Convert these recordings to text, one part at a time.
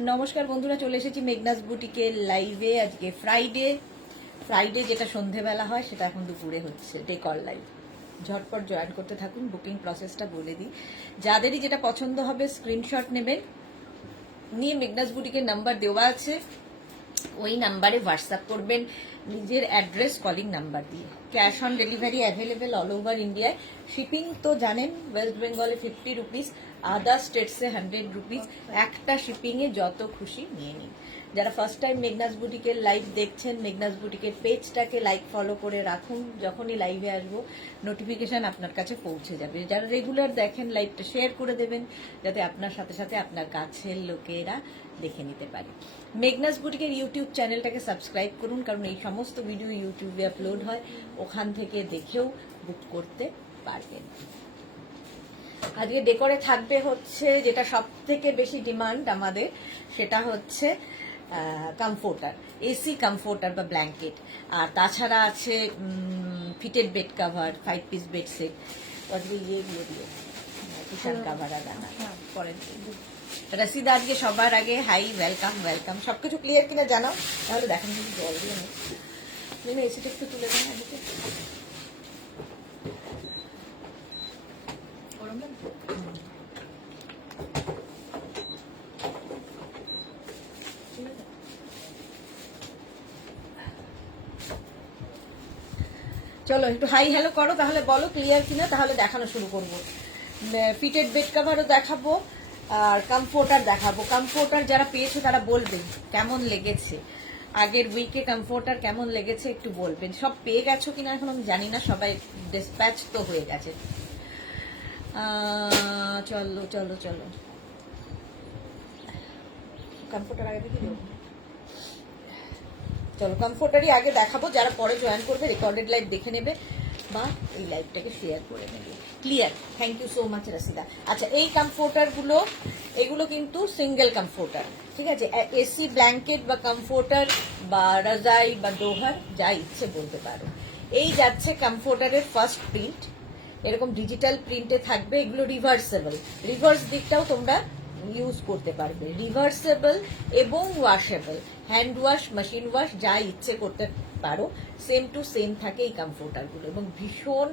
নমস্কার বন্ধুরা, চলে এসেছি মেঘনাস বুটিকের লাইভে। আজকে ফ্রাইডে যেটা সন্ধেবেলা হয় সেটা এখন দুপুরে হচ্ছে ডেকর লাইভ। ঝটপট জয়েন করতে থাকুন। বুকিং প্রসেসটা বলে দিই, যাদেরই যেটা পছন্দ হবে স্ক্রিনশট নেবেন, নিয়ে মেঘনাস বুটিকের নাম্বার দেওয়া আছে, ওই নাম্বারে হোয়াটসঅ্যাপ করবেন নিজের অ্যাড্রেস কলিং নাম্বার দিয়ে। Cash on delivery available all over ইন্ডিয়ায়। শিপিং তো জানেন, ওয়েস্ট বেঙ্গলে 50 রুপিস, আদার স্টেটসে 100 রুপিস। একটা শিপিংয়ে যত খুশি নিয়ে নিন। যারা ফার্স্ট টাইম মেঘনাস বুটিকের লাইভ দেখছেন, মেঘনাস বুটিকের পেজটাকে লাইক ফলো করে রাখুন, যখনই লাইভে আসবো নোটিফিকেশন আপনার কাছে পৌঁছে যাবে। যারা রেগুলার দেখেন, লাইভটা শেয়ার করে দেবেন যাতে আপনার সাথে সাথে আপনার কাছের লোকেরা দেখে নিতে পারে। মেঘনাস বুটিকের ইউটিউব চ্যানেলটাকে সাবস্ক্রাইব করুন, কারণ এই সমস্ত ভিডিও ইউটিউবে আপলোড হয়, ওখান থেকে দেখেও বুক করতে পারবেন। আজকে ডেকোরে থাকবে হচ্ছে যেটা সব থেকে বেশি ডিমান্ড আমাদের, সেটা হচ্ছে কমফোর্টার, এসি কমফোর্টার বা ব্ল্যাঙ্কেট। আর তাছাড়া আছে fitted bed cover, 5 piece bed set. আজকে ইয়েগুলো দিয়ে কিষান কাভার আর পরের রসিদা আজকে সবার আগে হাই ওয়েলকাম ওয়েলকাম। সবকিছু ক্লিয়ার কিনা জানাও, তাহলে দেখেন কিন্তু জল দিয়ে নেই। এসিটা একটু তুলে দেন আজকে। চলো একটু হাই হ্যালো করো, তাহলে বলো ক্লিয়ার কিনা, তাহলে দেখানো শুরু করবো। ফিটেড বেড কাভারও দেখাবো আর কমফোর্টার দেখাবো। কমফোর্টার যারা পেয়েছে তারা বলবেন কেমন লেগেছে, আগের উইকে কমফোর্টার কেমন লেগেছে একটু বলবেন। সব পেয়ে গেছো কিনা এখন আমি জানি না, সবাই ডিসপ্যাচ তো হয়ে গেছে। চলো চলো চলো, কমফোর্টার আগে দেখি। চলো কমফোর্টারই আগে দেখাবো, যারা পরে জয়েন করবে রেকর্ডেড লাইভ দেখে নেবে বা এই লাইভটাকে শেয়ার করে নেবে। Clear? Thank you so much Rashida. আচ্ছা, এই কমফোর্টারগুলো এগুলো কিন্তু সিঙ্গেল কমফোর্টার, ঠিক আছে? এসি ব্ল্যাঙ্কেট বা কমফোর্টার বা রাজাই বা দোহার যা ইচ্ছে বলতে পারো। এই যাচ্ছে কমফোর্টারের ফার্স্ট প্রিন্ট, এরকম ডিজিটাল প্রিন্টে থাকবে। এগুলো রিভার্সেবল, রিভার্স দিকটাও তোমরা ইউজ করতে পারবে। রিভার্সেবল এবং washable, hand wash, machine wash যা ইচ্ছে করতে পারো। সেম টু সেম থাকে এই কমফোর্টারগুলো এবং ভীষণ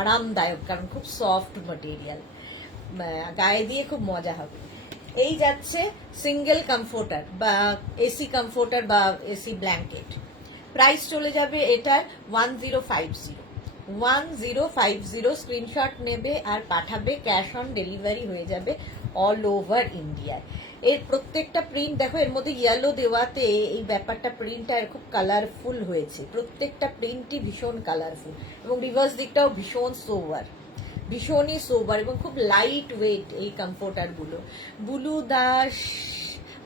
আরামদায়ক, কারণ খুব সফট ম্যাটেরিয়াল, গায়ে দিয়ে খুব মজা হবে। এই যাচ্ছে সিঙ্গেল কমফোর্টার বা এসি কমফোর্টার বা এসি ব্ল্যাঙ্কেট। প্রাইস চলে যাবে এটার 1050 স্ক্রিনশট নেবে আর পাঠাবে, ক্যাশ অন ডেলিভারি হয়ে যাবে অল ওভার ইন্ডিয়ায়। এর প্রত্যেকটা প্রিন্ট দেখো, এর মধ্যে ইয়েলো দেওয়াতে এই ব্যাপারটা প্রিন্টটা খুব কালারফুল হয়েছে। প্রত্যেকটা প্রিন্টই ভীষণ কালারফুল এবং রিভার্স দিকটাও ভীষণ সোবার, ভীষণই সোবার এবং খুব লাইট ওয়েট এই কমফোর্টারগুলো।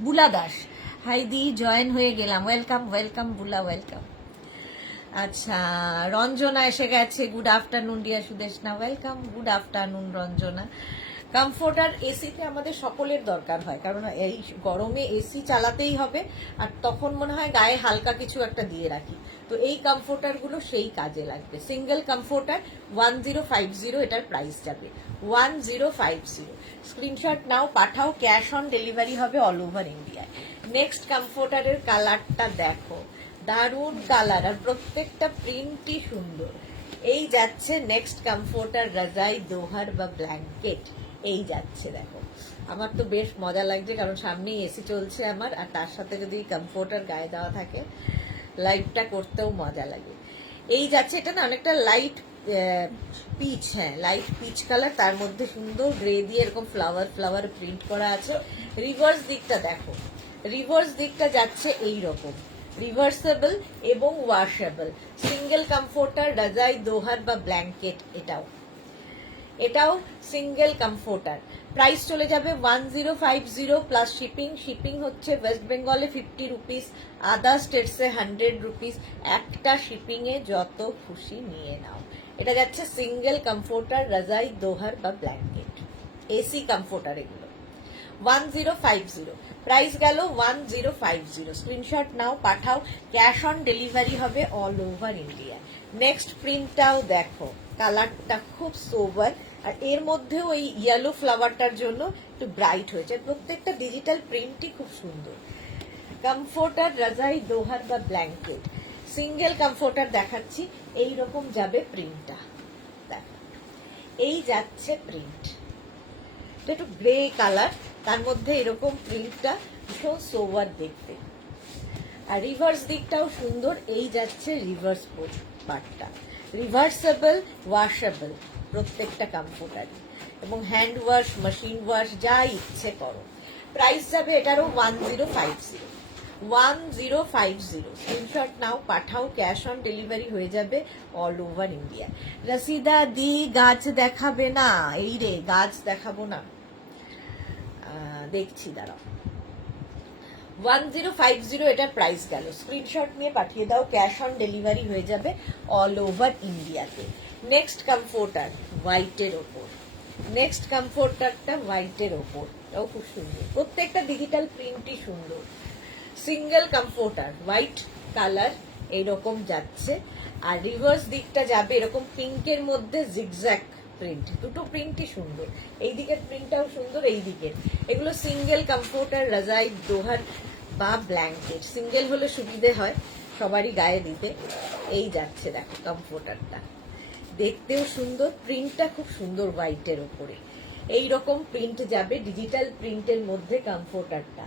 বুলা দাস হাইদি জয়েন হয়ে গেলাম, ওয়েলকাম ওয়েলকাম বুলা, ওয়েলকাম। আচ্ছা, রঞ্জনা এসে গেছে, good afternoon dear Sudeshna, welcome, good afternoon Ranjana. Comforter এসিতে আমাদের সকলের দরকার হয়, কারণ এই গরমে এসি চালাতেই হবে আর তখন মনে হয় গায়ে হালকা কিছু একটা দিয়ে রাখি, তো এই কমফোর্টারগুলো সেই কাজে লাগবে। সিঙ্গেল কমফোর্টার 1050 এটার প্রাইস যাবে 1050। স্ক্রিনশট নাও, পাঠাও, ক্যাশ অন ডেলিভারি হবে অল ওভার ইন্ডিয়ায়। নেক্সট কমফোর্টারের কালারটা দেখো, দারুণ কালার আর প্রত্যেকটা প্রিন্টই সুন্দর। এই যাচ্ছে নেক্সট কমফোর্টার, রাজাই দোহার বা ব্ল্যাঙ্কেট। এই যাচ্ছে দেখো, আমার তো বেশ মজা লাগছে, কারণ সামনেই এসি চলছে আমার, আর তার সাথে যদি কমফোর্টার গায়ে দেওয়া থাকে লাইভটা করতেও মজা লাগে। এই যাচ্ছে, এটা না অনেকটা লাইট পিচ, হ্যাঁ লাইট পিচ কালার, তার মধ্যে সুন্দর গ্রে দিয়ে এরকম ফ্লাওয়ার ফ্লাওয়ার প্রিন্ট করা আছে। রিভার্স দিকটা দেখো, রিভার্স দিকটা যাচ্ছে এই রকম, রিভার্সেবল এবং ওয়াশেবল। সিঙ্গেল কমফোর্টার, রাজাই দোহার বা ব্ল্যাঙ্কেট, এটাও সিঙ্গেল কমফোর্টার। প্রাইস চলে যাবে 1050 প্লাস শিপিং। শিপিং হচ্ছে ওয়েস্ট বেঙ্গলে 50 রুপিস, আদার স্টেটসে 100 রুপিস। একটা শিপিং এ যত খুশি নিয়ে নাও। এটা যাচ্ছে সিঙ্গেল কমফোর্টার, রাজাই দোহার বা ব্ল্যাঙ্কেট, এসি কমফোর্টার। এগুলো 1050, প্রাইস গেল 1050। স্ক্রিনশট নাও, পাঠাও, ক্যাশ অন ডেলিভারি হবে অল ওভার ইন্ডিয়া। নেক্সট প্রিন্টটাও দেখো, কালারটা খুব সোবার আর এর মধ্যেও এই ইয়েলো ফ্লাওয়ারটার জন্য একটু ব্রাইট হয়েছে, প্রত্যেকটা ডিজিটাল প্রিন্টই খুব সুন্দর। কমফোর্টার রাজাই দোহার বা ব্ল্যাঙ্কেট, সিঙ্গেল কমফোর্টার দেখাচ্ছি, এই রকম যাবে প্রিন্টটা, দেখো এই যাচ্ছে প্রিন্ট, একটু গ্রে কালার, তার মধ্যে এরকম প্রিন্টটা ভীষণ সোভার দেখতে। আর রিভার্স দিকটাও সুন্দর, এই যাচ্ছে রিভার্স পার্টটা, রিভার্সেবল ওয়াশেবল প্রত্যেকটা কমফোর্টার, এবং হ্যান্ড ওয়াশ, মেশিন ওয়াশ, যা ইচ্ছে করো। প্রাইস যাবে এটারও 1050, 1050। স্ক্রিনশট নাও, পাঠাও, ক্যাশ অন ডেলিভারি হয়ে যাবে অল ওভার ইন্ডিয়া। রসিদা দি গাছ দেখাবে না? এই রে, গাছ দেখাবো না, দেখছি দাঁড়াও। 1050 এটার প্রাইস গেল, স্ক্রিনশট নিয়ে পাঠিয়ে দাও, ক্যাশ অন ডেলিভারি হয়ে যাবে অল ওভার ইন্ডিয়াতে। নেক্সট কমফোর্টার হোয়াইটের ওপর, নেক্সট কমফোর্টারটা হোয়াইটের ওপর, এটাও খুব সুন্দর, প্রত্যেকটা ডিজিটাল প্রিন্টই সুন্দর। সিঙ্গেল কমফোর্টার, হোয়াইট কালার এইরকম যাচ্ছে, আর রিভার্স দিকটা যাবে এরকম পিঙ্কের মধ্যে জিগজ্যাগ প্রিন্ট, দুটো প্রিন্টই সুন্দর, এই দিকের প্রিন্টটাও সুন্দর, এই দিকের। এগুলো সিঙ্গেল কমফোর্টার রাজাই দোহার বা ব্ল্যাঙ্কেট, সিঙ্গেল হলে সুবিধে হয় সবারই গায়ে দিতে। এই যাচ্ছে দেখো কমফোর্টারটা, দেখতেও সুন্দর, প্রিন্টটা খুব সুন্দর হোয়াইটের ওপরে, এইরকম প্রিন্ট যাবে ডিজিটাল প্রিন্টের মধ্যে কমফোর্টারটা।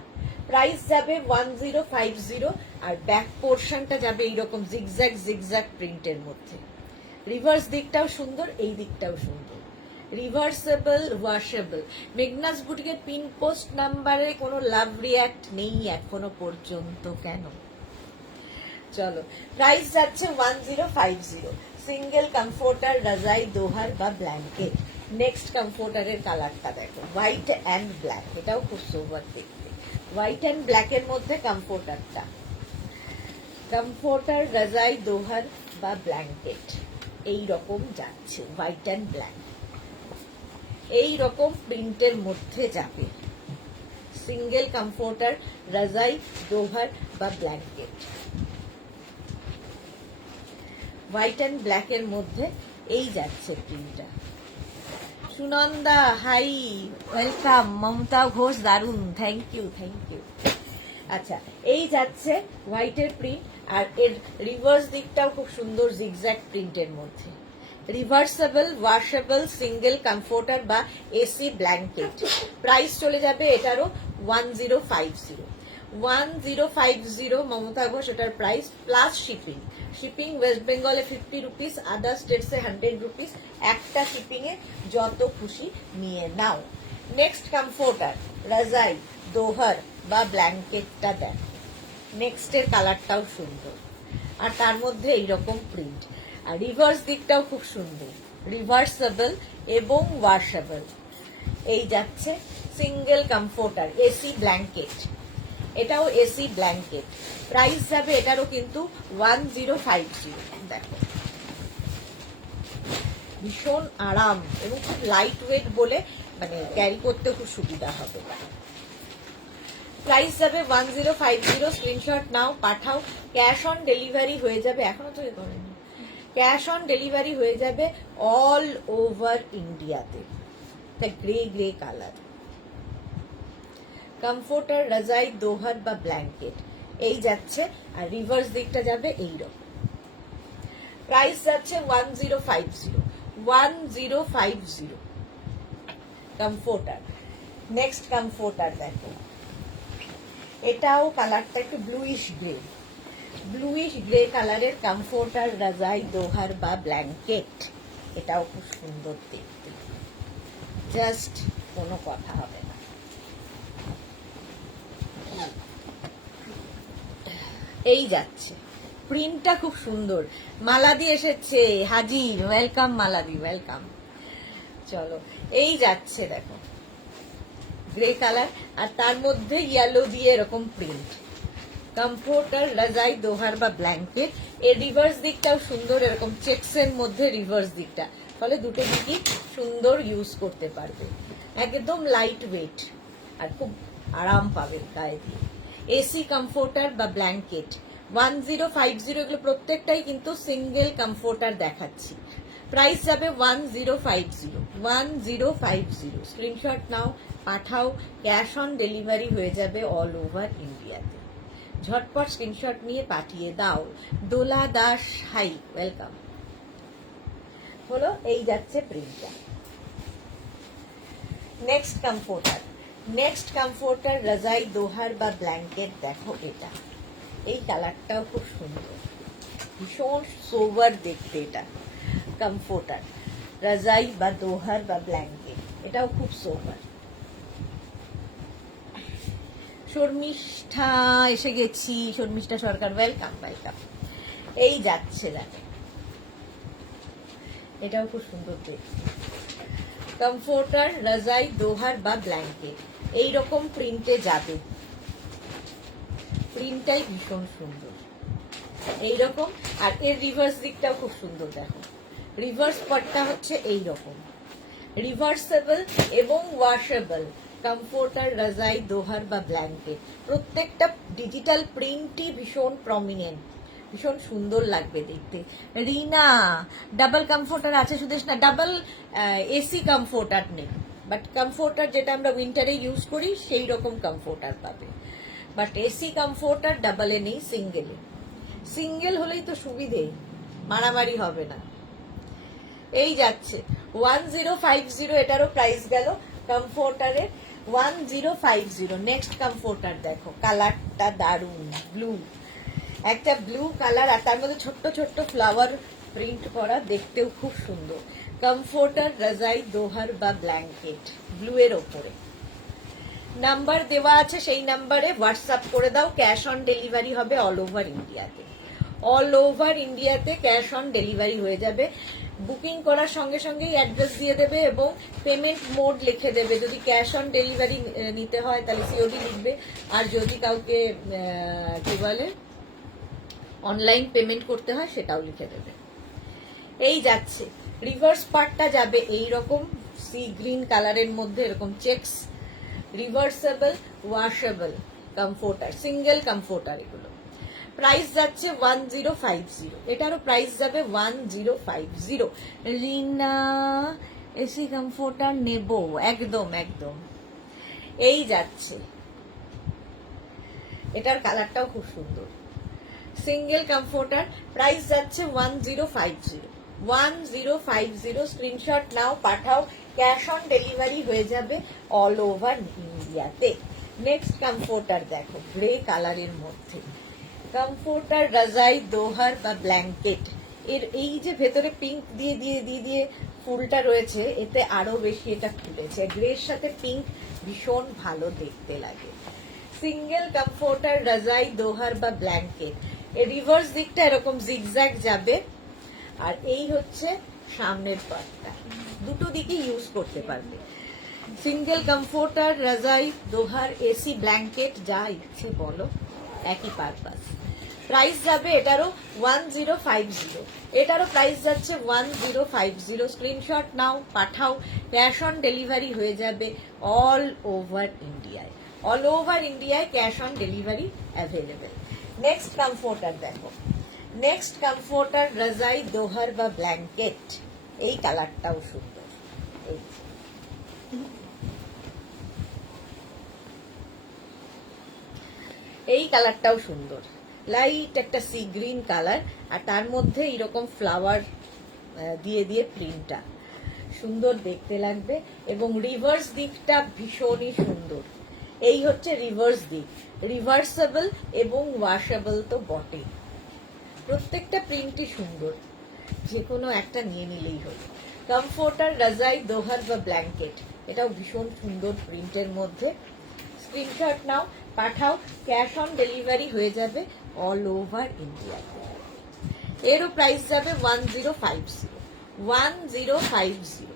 প্রাইস যাবে 1050, আর ব্যাক পোর্শনটা যাবে এইরকম জিগজ্যাগ জিগজ্যাগ প্রিন্টের মধ্যে। রিভার্স দিকটাও সুন্দর, এই দিকটাও সুন্দর, রিভার্সেবল ওয়াশেবল। মেঘনাস বুটিকের পিন পোস্ট নাম্বারে কোনো লাভ রিয়াক্ট নেই এখনো পর্যন্ত, কেন? চলো, প্রাইস যাচ্ছে 1050, সিঙ্গেল কমফোর্টার রাজাই দোহার বা ব্ল্যাঙ্কেট। নেক্সট কমফোর্টারের কালারটা দেখো, হোয়াইট অ্যান্ড ব্ল্যাক, এটাও খুব সোবার দেখতে, হোয়াইট অ্যান্ড ব্ল্যাকের মধ্যে কমফোর্টারটা। কমফোর্টার রাজাই দোহার বা ব্ল্যাঙ্কেট এই রকম যাচ্ছে, হোয়াইট অ্যান্ড ব্ল্যাক এই রকম প্রিন্টের মধ্যে যাবে, সিঙ্গেল কমফোর্টার রাজাই দোহার বা ব্ল্যাঙ্কেট, হোয়াইট অ্যান্ড ব্ল্যাক এর মধ্যে এই যাচ্ছে প্রিন্টটা। Sunanda hi, welcome. মমতা ঘোষ দারুন, থ্যাংক ইউ থ্যাংক ইউ। আচ্ছা, এই যাচ্ছে হোয়াইটের প্রিন্ট, আর এর রিভার্স দিকটাও খুব সুন্দর জিগজ্যাগ প্রিন্টের মধ্যে। রিভার্সেবল ওয়াশেবল সিঙ্গেল কমফোর্টার বা এসি ব্ল্যাঙ্কেট, প্রাইস চলে যাবে এটারও 1050, 1050 মমতা ঘোষ এটার price, plus shipping. Shipping West বেঙ্গলে 50 রুপিস, আদার স্টেটসে 100 রুপিস, একটা শিপিং এ যত খুশি নিয়ে নাও। নেক্সট কমফোর্টার রাজাই দোহার বা ব্ল্যাঙ্কেটটা দেখ, নেক্সটের কালারটাও সুন্দর, আর তার মধ্যে এইরকম প্রিন্ট, আর রিভার্স দিকটাও খুব সুন্দর, রিভার্সেবল এবং ওয়াশেবল। এই যাচ্ছে সিঙ্গেল কমফোর্টার এসি ব্ল্যাঙ্কেট, এটাও এসি ব্ল্যাঙ্কেট, প্রাইস যাবে এটারও কিন্তু 1050। দেখো ভীষণ আরাম এবং খুব লাইট ওয়েট বলে মানে ক্যারি করতে খুব সুবিধা হবে। প্রাইস যাবে 1050, স্ক্রিনশট নাও, পাঠাও, ক্যাশ অন ডেলিভারি হয়ে যাবে, এখনো তো করেনি, ক্যাশ অন ডেলিভারি হয়ে যাবে অল ওভার ইন্ডিয়াতে। গ্রে গ্রে কালার কমফোর্টার রাজাই দোহার বা ব্ল্যাঙ্কেট এই যাচ্ছে, আর রিভার্স দিকটা যাবে এইরকম। প্রাইস যাচ্ছে 1050, 1050 কমফোর্টার। নেক্সট কমফোর্টার দেখো, এটাও কালারটা একটু ব্লুইশ গ্রে, ব্লুইশ গ্রে কালারের কমফোর্টার রাজাই দোহার বা ব্ল্যাঙ্কেট, এটাও খুব সুন্দর দেখতে, জাস্ট কোনো কথা হবে না। এই যাচ্ছে, প্রিন্টটা খুব সুন্দর, মালাদি এসেছে, হাজির, ওয়েলকাম মালাদি, ওয়েলকাম। চলো, এই যাচ্ছে দেখো গ্রে কালার, আর তার মধ্যে ইয়েলো দিয়ে এরকম প্রিন্ট, কমফোর্টার রাজাই দোহার বা ব্ল্যাঙ্কেট। এর রিভার্স দিকটাও সুন্দর, এরকম চেকসের মধ্যে রিভার্স দিকটা, ফলে দুটো দিকই সুন্দর ইউজ করতে পারবে, একদম লাইট ওয়েট আর খুব আরাম পাবে গায়ে দিয়ে। এসি কমফোর্টার বা ব্ল্যাঙ্কেট 1050, এগুলো প্রত্যেকটাই কিন্তু সিঙ্গেল কমফোর্টার দেখাচ্ছি। প্রাইস যাবে 1050, 1050, স্ক্রিনশট নাও, পাঠাও, ক্যাশ অন ডেলিভারি হয়ে যাবে অল ওভার ইন্ডিয়াতে। ঝটপট স্ক্রিনশট নিয়ে পাঠিয়ে দাও। দোলা দাস, হাই, ওয়েলকাম। হলো, এই যাচ্ছে প্রিন্টটা। নেক্সট কমফোর্টার রাজাই দোহার বা ব্ল্যাঙ্কেট। দেখো এটা, এই কালারটাও খুব সুন্দর, ভীষণ সোবার দেখতে। এটা কমফোর্টার রাজাই বা দোহার বা ব্ল্যাঙ্কেট, এটাও খুব সোবার। শর্মিষ্ঠা এসে গেছি, শর্মিষ্ঠা সরকার, ওয়েলকাম ওয়েলকাম। এই যাচ্ছে, দেখো এটাও খুব সুন্দর দেখতে। কমফোর্টার রাজাই দোহার বা ব্ল্যাঙ্কেট, এইরকম প্রিন্টে যাবে। প্রিন্টটাই ভীষণ সুন্দর, এইরকম। আর এর রিভার্স দিকটাও খুব সুন্দর, দেখো রিভার্স পার্টটা হচ্ছে এইরকম, রিভার্সেবল এবং ওয়াশেবল। কমফোর্টার রাজাই দোহার বা ব্ল্যাঙ্কেট, প্রত্যেকটা ডিজিটাল প্রিন্টই ভীষণ প্রমিনেন্ট, ভীষণ সুন্দর লাগবে দেখতে। রিনা, ডাবল কমফোর্টার আছে সুদেশ না? ডাবল এসি কমফোর্টার নেই, বাট কমফোর্টার যেটা আমরা উইন্টারে ইউজ করি সেই রকম কমফোর্টার পাবে, বাট এসি কমফোর্টার ডাবলে নেই, সিঙ্গেলে। সিঙ্গেল হলেই তো সুবিধে, মারামারি হবে না। এই যাচ্ছে 1050, এটারও প্রাইস গেল কমফোর্টারের 1050। নেক্সট কমফোর্টার দেখো, কালারটা দারুন, ব্লু, একটা ব্লু কালার, আর তার মধ্যে ছোট্ট ছোট্ট ফ্লাওয়ার প্রিন্ট করা, দেখতেও খুব সুন্দর। কমফোর্টার রাজাই দোহার বা ব্ল্যাঙ্কেট, ব্লু এর ওপরে। নাম্বার দেওয়া আছে, সেই নাম্বারে হোয়াটসঅ্যাপ করে দাও। ক্যাশ অন ডেলিভারি হবে অল ওভার ইন্ডিয়াতে। অল ওভার ইন্ডিয়াতে ক্যাশ অন ডেলিভারি হয়ে যাবে। বুকিং করার সঙ্গে সঙ্গেই অ্যাড্রেস দিয়ে দেবে এবং পেমেন্ট মোড লিখে দেবে। যদি ক্যাশ অন ডেলিভারি নিতে হয় তাহলে সিওডি লিখবে, আর যদি কাউকে কি বলে অনলাইন পেমেন্ট করতে হয় সেটাও লিখে দেবে। এই যাচ্ছে, রিভার্স পার্টটা যাবে এইরকম সি গ্রিন কালারের মধ্যে, এরকম checks, reversible washable comforter, single comforter. এগুলো প্রাইস যাচ্ছে 1050, এটারও প্রাইস যাবে 1050। রিনা, এসি কমফোর্টার নেব, একদম একদম। এই যাচ্ছে, এটার কালারটাও খুব সুন্দর, সিঙ্গেল কমফোর্টার, প্রাইস যাচ্ছে 1050। 1050, স্ক্রিনশট নাও, পাঠাও, ক্যাশ অন ডেলিভারি হয়ে যাবে অল ওভার ইন্ডিয়াতে। নেক্সট কমফোর্টার দেখো, গ্রে কালারের মধ্যে, কমফোর্টার রাজাই দোহার বা ব্ল্যাঙ্কেট। এর এই যে ভেতরে পিঙ্ক দিয়ে দিয়ে দিয়ে দিয়ে ফুলটা রয়েছে, এতে আরো বেশি এটা ফুলেছে। গ্রের সাথে পিঙ্ক ভীষণ ভালো দেখতে লাগে। সিঙ্গেল কমফোর্টার রাজাই দোহার বা ব্ল্যাঙ্কেট, এর রিভার্স দিকটা এরকম জিগজ্যাগ যাবে, আর এই হচ্ছে সামনের পার্টটা, দুটো দিকে ইউজ করতে পারবে। সিঙ্গেল কমফোর্টার রাজাই দোহার এসি ব্ল্যাঙ্কেট, যা ইচ্ছে বলো, একই পারপাস। প্রাইস যাবে এটারও 1050, এটারও প্রাইস যাচ্ছে 1050। স্ক্রিনশট নাও, পাঠাও, ক্যাশ অন ডেলিভারি হয়ে যাবে অল ওভার ইন্ডিয়ায়। অল ওভার ইন্ডিয়ায় cash on delivery available. Next comforter দেখো, নেক্সট কমফোর্টার রাজাই দোহার বা ব্ল্যাঙ্কেট, এই কালারটাও সুন্দর। এই কালারটাও সুন্দর, লাইট একটা সি গ্রিন কালার, আর তার মধ্যে এইরকম ফ্লাওয়ার দিয়ে দিয়ে প্রিন্টটা সুন্দর দেখতে লাগবে। এবং রিভার্স দিকটা ভীষণই সুন্দর, এই হচ্ছে রিভার্স দিক, রিভার্সেবল এবং ওয়াশেবল তো বটে। প্রত্যেকটা প্রিন্টই সুন্দর, যে কোনো একটা নিয়ে নিলেই হলো। কমফোর্টার রাজাই দোহার বা ব্ল্যাঙ্কেট, এটাও ভীষণ সুন্দর প্রিন্টের মধ্যে। স্ক্রিনশট নাও, পাঠাও, ক্যাশ অন ডেলিভারি হয়ে যাবে অল ওভার ইন্ডিয়াতে। এরও প্রাইস যাবে 1050। 1050।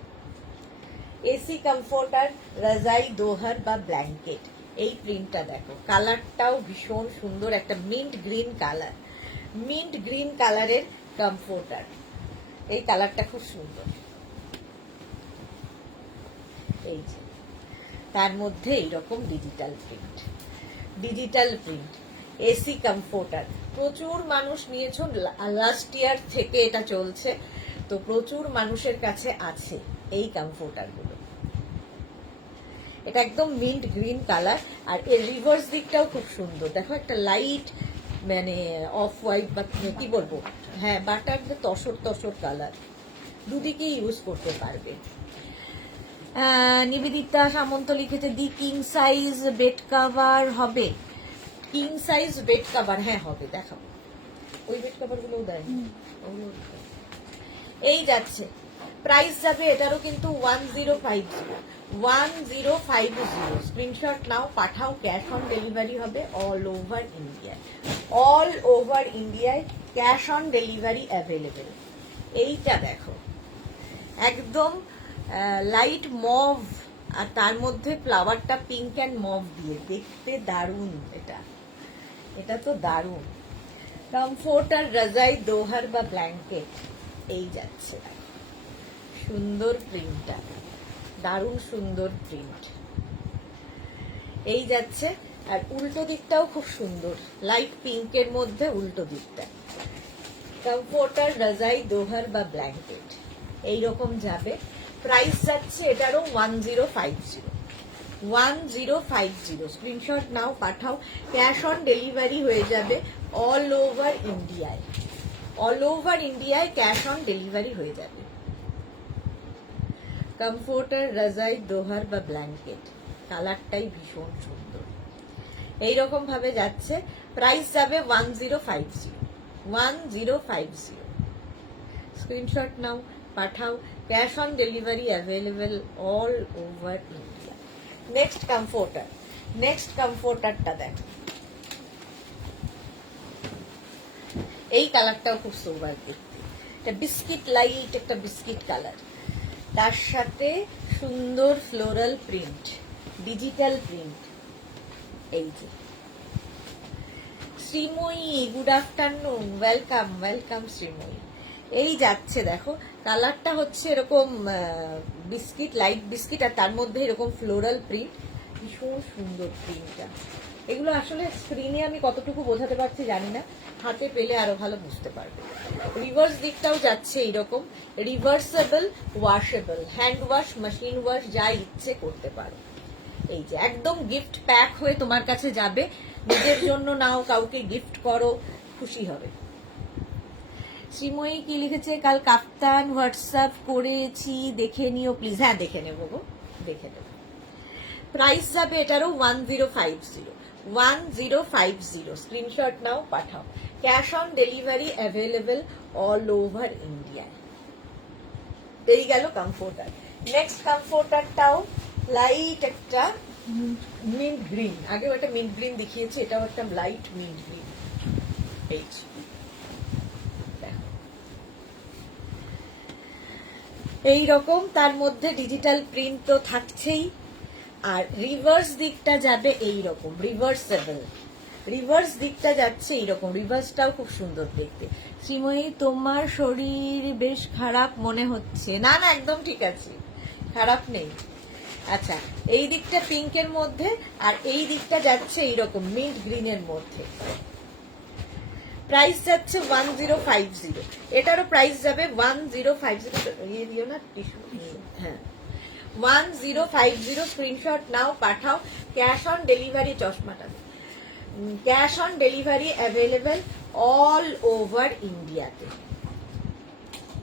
এসি কমফোর্টার রাজাই দোহার বা ব্ল্যাঙ্কেট, এই প্রিন্টটা দেখো, কালারটাও ভীষণ সুন্দর, একটা mint green colour, mint green কালারের কমফোর্টার, এই কালারটা খুব সুন্দর। এই যে তার মধ্যে এইরকম digital print, digital print, AC comforter. প্রচুর মানুষ নিয়েছো, লাস্ট ইয়ার থেকে এটা চলছে, তো প্রচুর মানুষের কাছে আছে এই কমফোর্টার গুলো। এটা একদম মিন্ট গ্রিন কালার, আর এর রিভার্স দিকটাও খুব সুন্দর। দেখো একটা লাইট মানে অফ হোয়াইট বা কি বলবো, হ্যাঁ বাটার তসর তসর কালার, দুদিকেই ইউজ করতে পারবে। নিবেদিতা সামন্ত লিখেছে the king size bed cover হবে। কিং সাইজ বেড কাভার হ্যাঁ হবে, দেখাও ওই বেড কাভার গুলোও দেয়। এই যাচ্ছে, প্রাইস যাবে এটারও কিন্তু 1050 স্ক্রিনশট নাও, পাঠাও, ক্যাশ অন ডেলিভারি হবে all over India. All over ইন্ডিয়ায় ক্যাশ অন ডেলিভারি অ্যাভেলেবেল। এইটা দেখো একদম লাইট মভ, আর তার মধ্যে ফ্লাওয়ারটা পিঙ্ক অ্যান্ড মভ দিয়ে, দেখতে দারুণ। এটা তো দারুণ। কমফোর্টার, রাজাই, দোহার বা ব্ল্যাঙ্কেট, এই যাচ্ছে সুন্দর প্রিন্টটা, দারুণ সুন্দর প্রিন্ট। এই যাচ্ছে, আর উল্টো দিকটাও খুব সুন্দর, লাইট পিঙ্কের মধ্যে উল্টো দিকটা। কমফোর্টার, রাজাই, দোহার বা ব্ল্যাঙ্কেট এইরকম যাবে। প্রাইস যাচ্ছে এটারও 1050 স্ক্রিনশট নাও, পাঠাও, ক্যাশ অন ডেলিভারি হয়ে যাবে অল ওভার ইন্ডিয়ায়। অল ওভার ইন্ডিয়ায় ক্যাশ অন ডেলিভারি হয়ে যাবে। কমফোর্টার, রাজাই, দোহার বা ব্ল্যাঙ্কেট কালারটাই ভীষণ সুন্দর। এইরকম ভাবে যাচ্ছে, প্রাইস যাবে 1050 স্ক্রিনশট নাও, পাঠাও, cash on delivery available all over India. Next কমফোর্টারটা দেখ, এই কালারটাও খুব সোবার দেখতে, এটা বিস্কিট লাইট, একটা বিস্কিট কালার, তার সাথে সুন্দর ফ্লোরাল প্রিন্ট, ডিজিটাল প্রিন্ট। এই যে Shreemoyee, good afternoon, welcome Shreemoyee. এই যাচ্ছে দেখো, কালারটা হচ্ছে এরকম বিস্কিট, লাইট বিস্কিট, আর তার মধ্যে এরকম ফ্লোরাল প্রিন্ট, ভীষণ সুন্দর প্রিন্টটা। এগুলো আসলে স্ক্রিনে আমি কতটুকু বোঝাতে পারছি জানি না, হাতে পেলে আরো ভালো বুঝতে পারবে। রিভার্স দিকটাও যাচ্ছে এইরকম, reversible, washable, hand wash, machine wash, যা ইচ্ছে করতে পারো। এই যে একদম গিফট প্যাক হয়ে তোমার কাছে যাবে, নিজের জন্য নাও, কাউকে গিফট করো, খুশি হবে। শ্রীময়ী কি লিখেছে, কাল কাপ্তান হোয়াটসঅ্যাপ করেছি, দেখে নিও প্লিজ। হ্যাঁ দেখে নেবো গো, দেখে নেবো। প্রাইস যাবে এটারও 1050 স্ক্রিনশট নাও, পাঠাও, cash on delivery available all over India. পেয়ে গেল কমফোর্টার। নেক্সট কমফোর্টারটাও লাইট একটা মিন্ট গ্রিন, আগেও একটা মিন্ট গ্রিন দেখিয়েছি, এটাও একটা লাইট মিন্ট গ্রিন। এইরকম তার মধ্যে ডিজিটাল প্রিন্ট তো থাকছেই, আর রিভার্স দিকটা যাবে এইরকম, রিভার্সেবল, রিভার্স দিকটা যাচ্ছে এইরকম, রিভার্সটাও খুব সুন্দর দেখতে। শ্রীময়ী, তোমার শরীর বেশ খারাপ মনে হচ্ছে। না না, একদম ঠিক আছে, খারাপ নেই। আচ্ছা, এই দিকটা পিঙ্কের মধ্যে, আর এই দিকটা যাচ্ছে এইরকম মিন্ট গ্রিনের মধ্যে। প্রাইস যাচ্ছে 1050, এটারও প্রাইস যাবে 1050। ইয়ে দিও না টিস্যু, হ্যাঁ 1050 স্ক্রিনশট নাও, পাঠাও, ক্যাশ অন ডেলিভারি, চশমাটা cash on delivery available all over ইন্ডিয়াতে।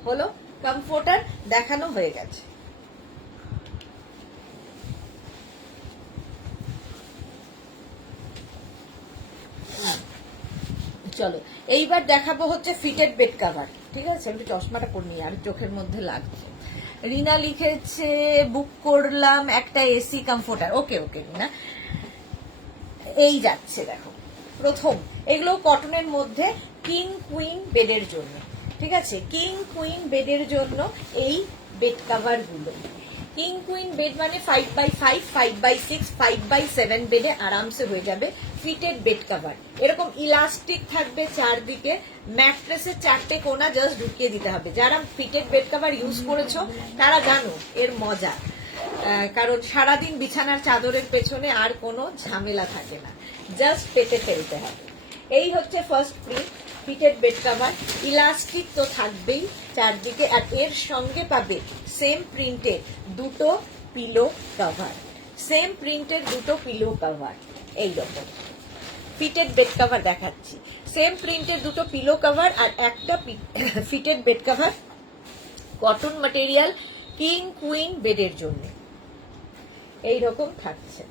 হলো, কমফোর্টার দেখানো হয়ে গেছে। চলো এইবার দেখাবো হচ্ছে ফিটেড বেড কাভার। ঠিক আছে, আমি চশমাটা পরে নিই, আর চোখের মধ্যে লাগছে। রিনা লিখেছে, বুক করলাম একটা এসি কমফোর্টার। ওকে ওকে রিনা, এই যাচ্ছে দেখো, প্রথম এগুলো কটনের মধ্যে, কিং কুইন বেডের জন্য। ঠিক আছে, কিং কুইন বেডের জন্য এই বেড কাভার গুলো। কিং কুইন বেড মানে 5x5, 5x6, 5x7 বেডে আরামসে হয়ে যাবে। ফিটেড বেড কাভার, এরকম ইলাস্টিক থাকবে চারদিকে, ম্যাট্রেসের চারটে কোনা জাস্ট ঢুকিয়ে দিতে হবে। যারা ফিটেড বেড কাভার ইউজ করেছো তারা জানো এর মজা, কারণ সারাদিন বিছানার চাদরের পেছনে আর কোনো ঝামেলা থাকে না, জাস্ট পেতে ফেলতে হবে। এই হচ্ছে first print, fitted bed cover, elastic তো থাকবেই চারদিকে, আর এর সঙ্গে পাবে সেম প্রিন্টের দুটো পিলো কাভার। সেম প্রিন্টের দুটো পিলো কভার, এইরকম ফিটেড বেড কভার দেখাচ্ছি। সেম প্রিন্টের দুটো পিলো কভার আর একটা fitted bed cover, cotton material, king queen বেডের জন্য এইরকম থাকছে,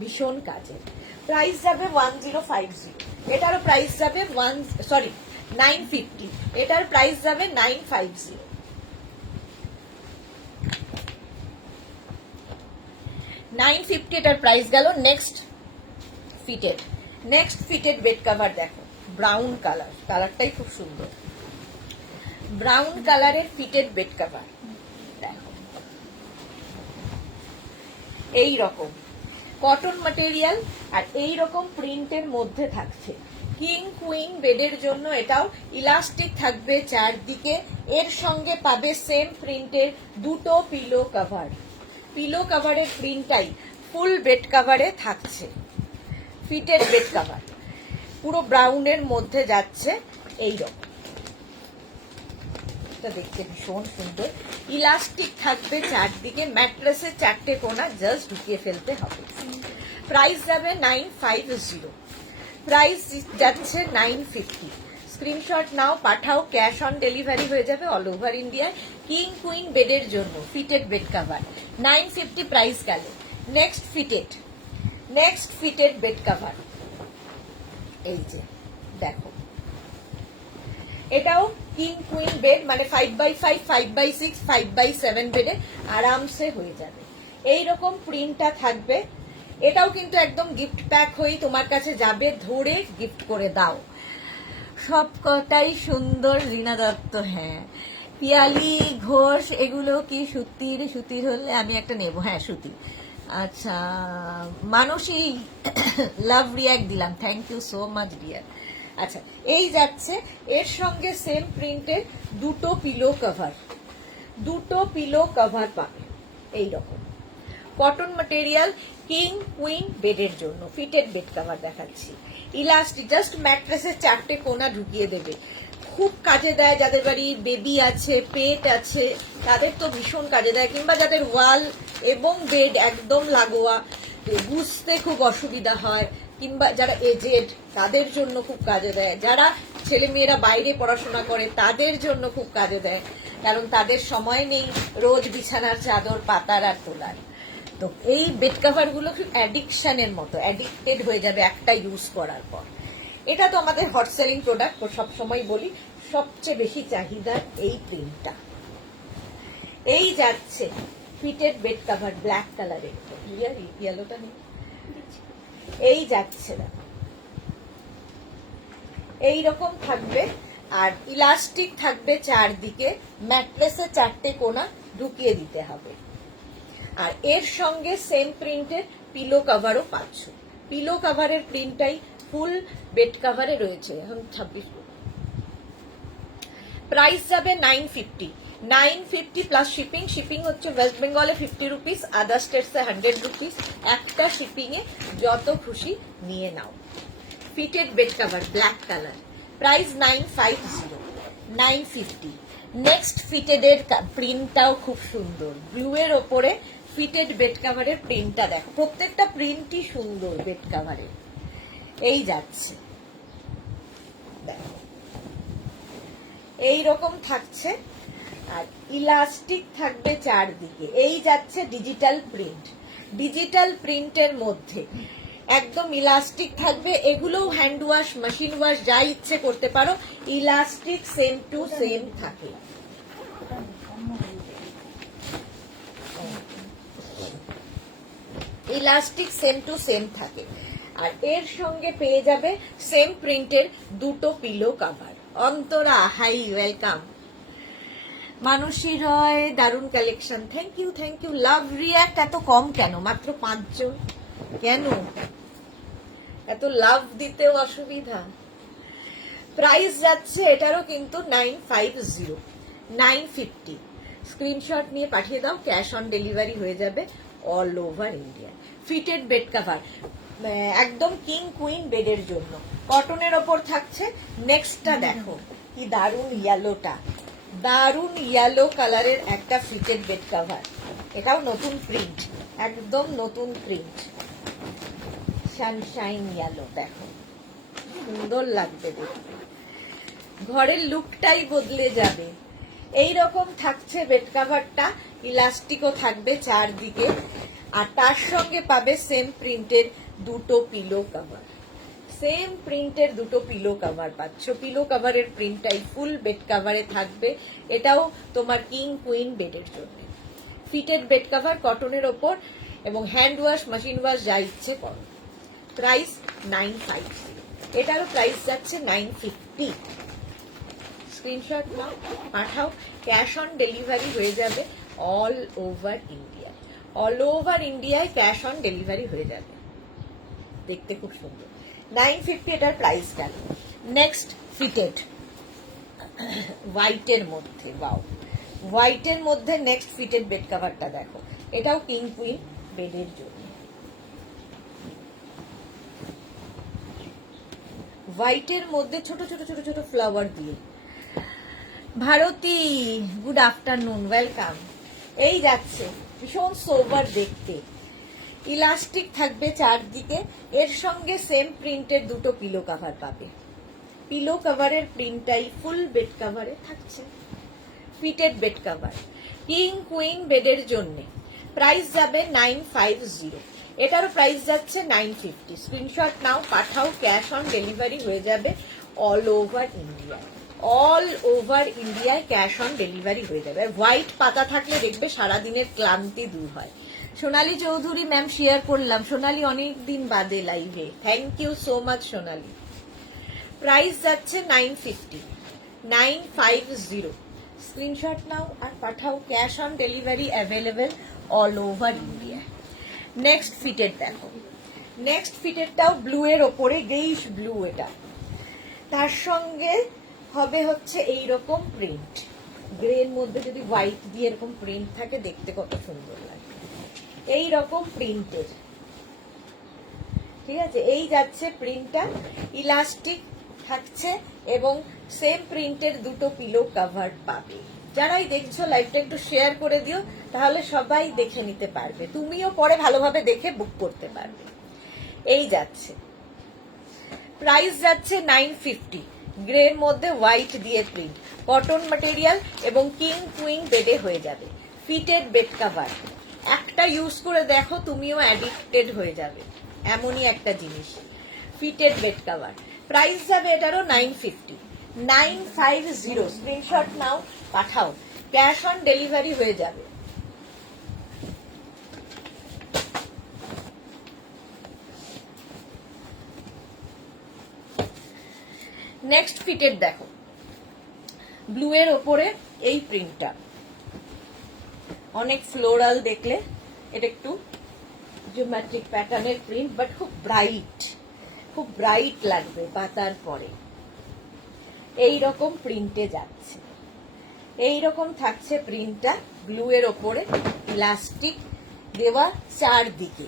ভীষণ কাজের। প্রাইস যাবে 1050, এটারও প্রাইস যাবে 950, এটার প্রাইস যাবে 950। 950 এটার প্রাইস গেল। নেক্সট ফিটেড বেড কভার দেখো, ব্রাউন কালারটাই খুব সুন্দর, ব্রাউন কালারের ফিটেড বেড কভার দেখো, এই রকম কটন ম্যাটেরিয়াল আর এই রকম প্রিন্টের মধ্যে থাকছে। কিং কুইন বেডের জন্য এটাও ইলাস্টিক থাকবে চারদিকে, এর সঙ্গে পাবে সেম প্রিন্টের দুটো পিলো কভার। পিলো কভারের প্রিন্টটাই ফুল বেড কভারে থাকছে, ফিটেড বেড কভার পুরো ব্রাউনের মধ্যে যাচ্ছে, এইরকম দেখতে ভীষণ সুন্দর। ইলাস্টিক থাকবে চারদিকে, ম্যাট্রেসের চারটে কোনা জাস্ট ঢুকিয়ে ফেলতে হবে। প্রাইস যাবে 950, প্রাইস যাচ্ছে 950। স্ক্রিনশট নাও, পাঠাও, ক্যাশ অন ডেলিভারি হয়ে যাবে অল ওভার ইন্ডিয়ায়। কিং কুইন বেডের জন্য ফিটেড বেড কভার 950 প্রাইস গেল। নেক্সট ফিটেড বেড কভার, এই যে দেখো, এটাও কিং কুইন বেড, মানে 5x5, 5x6, 5x7 বেডে আরামসে হয়ে যাবে। এইরকম প্রিন্টটা থাকবে, এটাও কিন্তু একদম গিফট প্যাক হয়ে তোমার কাছে যাবে, ধরে গিফট করে দাও। সব কটাই সুন্দর। রীনা দত্ত, হ্যাঁ। পিয়ালি ঘোষ, এগুলো কি সুতির হলে আমি একটা নেব। হ্যাঁ, সুতি। আচ্ছা, মানসী লাভ রিয়াক্ট দিলাম, thank you so much dear. আচ্ছা, এই যাচ্ছে এর সঙ্গে সেম প্রিন্টের দুটো পিলো কভার পাবে, এইরকম কটন ম্যাটেরিয়াল, কিং কুইন বেডের জন্য ফিটেড বেড কভার দেখাচ্ছি। ইলাস্টিক, জাস্ট ম্যাট্রেসের চারটে কোনা ঢুকিয়ে দেবে, খুব কাজে দেয়। যাদের বাড়ি বেবি আছে, পেট আছে, তাদের তো ভীষণ কাজে দেয়, কিংবা যাদের ওয়াল এবং বেড একদম লাগোয়া, বুঝতে খুব অসুবিধা হয়, কিংবা যারা এজেড তাদের জন্য খুব কাজে দেয়, যারা ছেলেমেয়েরা বাইরে পড়াশোনা করে তাদের জন্য খুব কাজে দেয়, কারণ তাদের সময় নেই রোজ বিছানার চাদর পাতার আর তোলার। তো এই বেড কভার গুলো খুব অ্যাডিকশনের মতো, অ্যাডিক্টেড হয়ে যাবে একটা ইউজ করার পর। এটা তো আমাদের হট সেলিং প্রোডাক্ট, সবসময় বলি সবচেয়ে বেশি চাহিদার এই প্রিন্টটা। এই যাচ্ছে ফিটেড বেড কভার ব্ল্যাক কালারের, ইয়েলোটা নেই, এই যাচ্ছে না, এইরকম থাকবে আর ইলাস্টিক থাকবে চারদিকে, ম্যাট্রেসে চারটে কোনা ঢুকিয়ে দিতে হবে। আর এর সঙ্গে সেম প্রিন্টের পিলো কভারও পাচ্ছ। পিলো কভারের প্রিন্টটাই ফুল বেড কভারে রয়েছে। এখন 26 প্রাইস যাবে 950 প্লাস শিপিং হচ্ছে ওয়েস্ট বেঙ্গলে 50 রুপিস, আদার স্টেটসে 100 রুপিস। একটা শিপিং এ যত খুশি নিয়ে নাও। Fitted bed cover black colour, price 950। Next fitted এর প্রিন্টটাও খুব সুন্দর, ব্লু এর ওপরে ফিটেড বেড কভারের প্রিন্টটা দেখো, প্রত্যেকটা প্রিন্টই সুন্দর বেড কভারের। এই যাচ্ছে দেখো, এই রকম থাকছে আর ইলাস্টিক থাকবে চারদিকে। এই যাচ্ছে ডিজিটাল প্রিন্টের মধ্যে একদম ইলাস্টিক থাকবে। এগুলোও হ্যান্ড ওয়াশ, মেশিন ওয়াশ যা ইচ্ছে করতে পারো, ইলাস্টিক সেম টু সেম থাকে। ইলাস্টিক সেম টু সেম থাকে আর এর সঙ্গে পেয়ে যাবে সেম প্রিন্টের দুটো pillow cover. Antara, hi, welcome. Manasi Roy, দারুণ collection, thank you. Love react এত কম কেন? মাত্র 5 জন কেন? এত লাভ দিতেও অসুবিধা। প্রাইস যাচ্ছে এটারও কিন্তু 950। স্ক্রিনশট নিয়ে পাঠিয়ে দাও, ক্যাশ অন ডেলিভারি হয়ে যাবে all over India. Fitted bed cover একদম কিং কুইন বেডের জন্য কটনের ওপর থাকছে। নেক্সটটা দেখো কি দারুণ ইয়েলো কালারের একটা ফিটেড বেড কভার, এটাও নতুন প্রিন্ট, একদম নতুন প্রিন্ট, সানশাইন ইয়েলো। দেখো সুন্দর লাগবে দেখতে, ঘরের লুকটাই বদলে যাবে। এই রকম থাকছে বেড কাভারটা, ইলাস্টিকও থাকবে চারদিকে, আর তার সঙ্গে পাবে সেম প্রিন্টের দুটো পিলো কভার। সেম প্রিন্টের দুটো পিলো কভার পাচ্ছ। পিলো কভারের প্রিন্টটাই ফুল বেড কাভারে থাকবে। এটাও তোমার কিং কুইন বেডের জন্য। ফিটেড বেড কাভার কটনের ওপর, এবং হ্যান্ড ওয়াশ মেশিন ওয়াশ যা ইচ্ছে করো। প্রাইস 950। এটারও প্রাইস যাচ্ছে 950। স্ক্রিনশট নাও, পাঠাও, ক্যাশ অন ডেলিভারি হয়ে যাবে all over India. All over ইন্ডিয়ায় ক্যাশ অন ডেলিভারি হয়ে যাবে। দেখতে খুব সুন্দর। 950 এটার প্রাইস গেল। নেক্সট ফিটেড হোয়াইটের মধ্যে, ওয়াও, হোয়াইটের মধ্যে নেক্সট ফিটেড বেড কাভারটা দেখো। এটাও কিং কুইন বেডের জন্য। হোয়াইটের মধ্যে ছোট ছোট ছোট ছোট ফ্লাওয়ার দিয়ে। Bharati, good afternoon, welcome. এই যাচ্ছে, ভীষণ সোবার দেখতে, ইলাস্টিক থাকবে চারদিকে, এর সঙ্গে সেম প্রিন্টের দুটো পিলো কভার পাবে। পিলো কভারের প্রিন্টটাই ফুল বেড কভারে থাকছে। Fitted bed cover king queen বেডের জন্য। প্রাইস যাবে 950। এটারও প্রাইস যাচ্ছে 950। স্ক্রিনশট নাও, পাঠাও, ক্যাশ অন ডেলিভারি হয়ে যাবে all over India. All over ইন্ডিয়ায় ক্যাশ অন ডেলিভারি হয়ে যাবে। হোয়াইট পাতা থাকলে দেখবে সারাদিনের ক্লান্তি দূর হয়। সোনালী চৌধুরী ম্যাম শেয়ার করলাম। সোনালী অনেকদিন বাদে লাইভে, thank you so much Sonali. Price যাচ্ছে 950, 950। স্ক্রিনশট নাও আর পাঠাও, cash on delivery available all over India. Next fitted দেখো। নেক্সট ফিটেডটাও ব্লু এর ওপরে, গ্রেইশ ব্লু। এটা তার সঙ্গে হবে হচ্ছে এইরকম প্রিন্ট, গ্রে এর মধ্যে যদি হোয়াইট দিয়ে এরকম প্রিন্ট থাকে দেখতে কত সুন্দর লাগে। এই রকম প্রিন্টের, ঠিক আছে। এই যাচ্ছে প্রিন্টটা, ইলাস্টিক থাকছে এবং সেম প্রিন্টের দুটো পিলো কভার পাবে। যারাই দেখছো লাইভটা একটু শেয়ার করে দিও, তাহলে সবাই দেখে নিতে পারবে, তুমিও পরে ভালোভাবে দেখে বুক করতে পারবে। এই যাচ্ছে, প্রাইস যাচ্ছে 950। গ্রের মধ্যে হোয়াইট দিয়ে প্রিন্ট, কটন ম্যাটেরিয়াল এবং কিং কুইন বেডে হয়ে যাবে। ফিটেড বেড কভার, একটা ইউজ করে দেখো তুমিও অ্যাডিক্টেড হয়ে যাবে, এমনই একটা জিনিস। ফিটেড বেড কভার, প্রাইস যাবে এটারও 950, 950। স্ক্রিনশট নাও, পাঠাও, ক্যাশ অন ডেলিভারি হয়ে যাবে। নেক্সট ফিটেড দেখো, ব্লু এর ওপরে এই প্রিন্টটা অনেক ফ্লোরাল, দেখলে এটা একটু জিওমেট্রিক প্যাটার্নের প্রিন্ট, বাট খুব ব্রাইট, খুব ব্রাইট লাগবে পাতার পরে। এই রকম প্রিন্টে যাচ্ছে, এই রকম থাকছে প্রিন্টটা, ব্লু এর ওপরে ইলাস্টিক দেওয়া চারদিকে।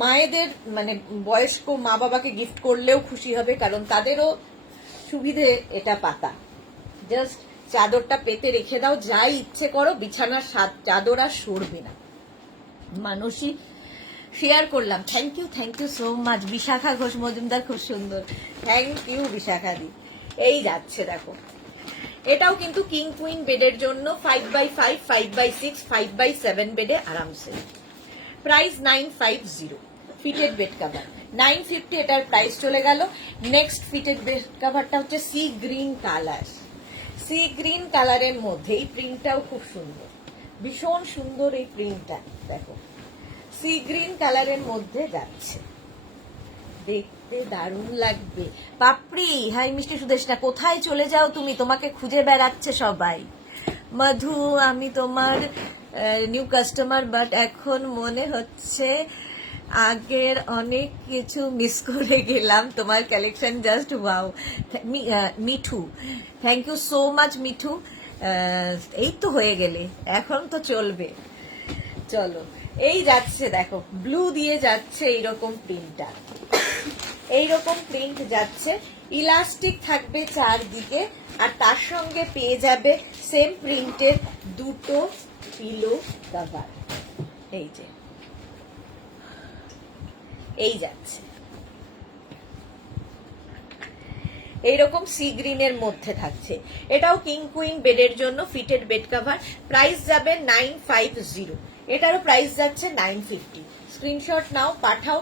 মায়েদের মানে বয়স্ক মা বাবাকে গিফট করলেও খুশি হবে, কারণ তাদেরও সুবিধে এটা পাতা। জাস্ট চাদরটা পেতে রেখে দাও, যাই ইচ্ছে করো, বিছানার চাদর আর সরবে না। মানসী শেয়ার করলাম, thank you so much. Bishakha Ghosh Majumdar, খুব সুন্দর, থ্যাংক ইউ বিশাখা দি। এই যাচ্ছে দেখো, এটাও কিন্তু কিং কুইন বেডের জন্য 5x5, 5x6, 5x7 বেডে আরামসে। প্রাইস 950। ফিটেড বেড কভার 950, এটার প্রাইস চলে গেল। নেক্সট ফিটেড বেড কভারটা হচ্ছে sea green colour. Sea green কালারের মধ্যে এই প্রিন্টটাও খুব সুন্দর, ভীষণ সুন্দর এই প্রিন্টটা দেখো। সি গ্রিন কালারের মধ্যে যাচ্ছে, দেখতে দারুণ লাগবে। পাপড়ি, হাই মিষ্টি সুদেশনা, কোথায় চলে যাও তুমি? তোমাকে খুঁজে বেড়াচ্ছে সবাই। মধু, আমি তোমার নিউ কাস্টমার, বাট এখন মনে হচ্ছে আগের অনেক কিছু মিস করে গেলাম। তোমার collection just wow. Mithu, thank you so much Mithu. এই তো হয়ে গেলে, এখন তো চলবে। চলো, এই যাচ্ছে দেখো, ব্লু দিয়ে যাচ্ছে এইরকম প্রিন্টটা, এইরকম প্রিন্ট যাচ্ছে, ইলাস্টিক থাকবে চারদিকে, আর তার সঙ্গে পেয়ে যাবে সেম প্রিন্টের দুটো পিলো কভার। এই যে এই যাচ্ছে এইরকম সি গ্রিনের মধ্যে থাকছে। এটাও কিং কুইন বেডের জন্য ফিটেড বেড কভার। প্রাইস যাবে 950। এটারও প্রাইস যাচ্ছে 950। স্ক্রিনশট নাও, পাঠাও।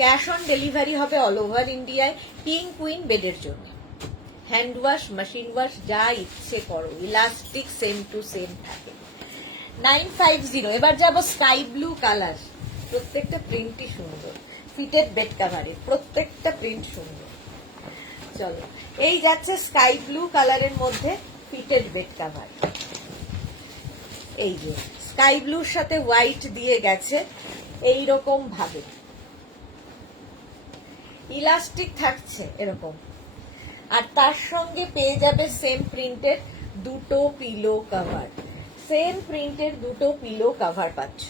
ক্যাশ অন ডেলিভারি হবে অল ওভার ইন্ডিয়ায়। কিং কুইন বেডের জন্য হ্যান্ড ওয়াশ, মেশিন ওয়াশ যা ইচ্ছে করো, ইলাস্টিক সেম টু সেম থাকে। 950। এবার যাবো স্কাই ব্লু কালার। প্রত্যেকটা প্রিন্টই সুন্দর, ফিটেড বেড কাভারের প্রত্যেকটা প্রিন্ট সুন্দর। চলো, এই যাচ্ছে স্কাই ব্লু কালারের মধ্যে ফিটেড বেড কাভার। এই যে স্কাই ব্লুর সাথে হোয়াইট দিয়ে গেছে এইরকম ভাবে, ইলাস্টিক থাকছে এরকম। আর তার সঙ্গে পেয়ে যাবে সেম প্রিন্টের দুটো পিলো কভার। সেম প্রিন্টের দুটো পিলো কভার পাচ্ছ।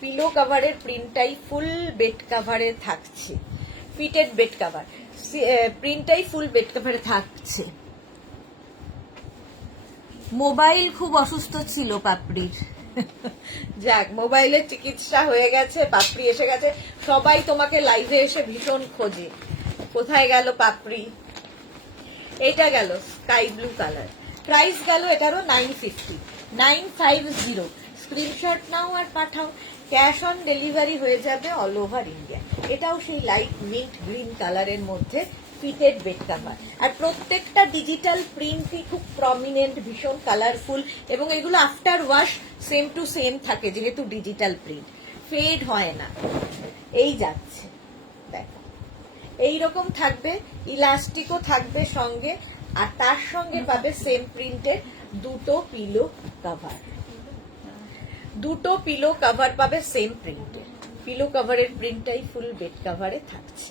পিলো কভারের প্রিন্টটাই ফুল বেড কভারে থাকছে, ফিটেড বেড কভার প্রিন্টটাই ফুল বেড কভারে থাকছে। মোবাইল খুব অসুস্থ ছিল পাপড়ির, যাক মোবাইলের চিকিৎসা হয়ে গেছে, পাপড়ি এসে গেছে। সবাই তোমাকে লাইভে এসে ভীষণ খোঁজে, কোথায় গেল পাপড়ি। এটা গেল স্কাই ব্লু কালার। প্রাইস গেল এটারও 950। 950। স্ক্রিনশট নাও আর পাঠাও। ক্যাশ অন ডেলিভারি হয়ে যাবে অল ওভার ইন্ডিয়া। এটাও সেই লাইট মিন্ট গ্রিন কালারের মধ্যে ফিটেড বেড কভার। আর প্রত্যেকটা ডিজিটাল প্রিন্টই খুব প্রমিনেন্ট, ভীষণ কালারফুল, এবং এগুলো after wash same to same থাকে যেহেতু ডিজিটাল প্রিন্ট, ফেড হয় না। এই যাচ্ছে দেখো, এইরকম থাকবে, ইলাস্টিকও থাকবে সঙ্গে। আর তার সঙ্গে পাবে সেম প্রিন্টের দুটো পিলো কভার। দুটো পিলো কভার পাবে সেম প্রিন্টের। পিলো কভারের প্রিন্টটাই ফুল বেড কভারে থাকছে,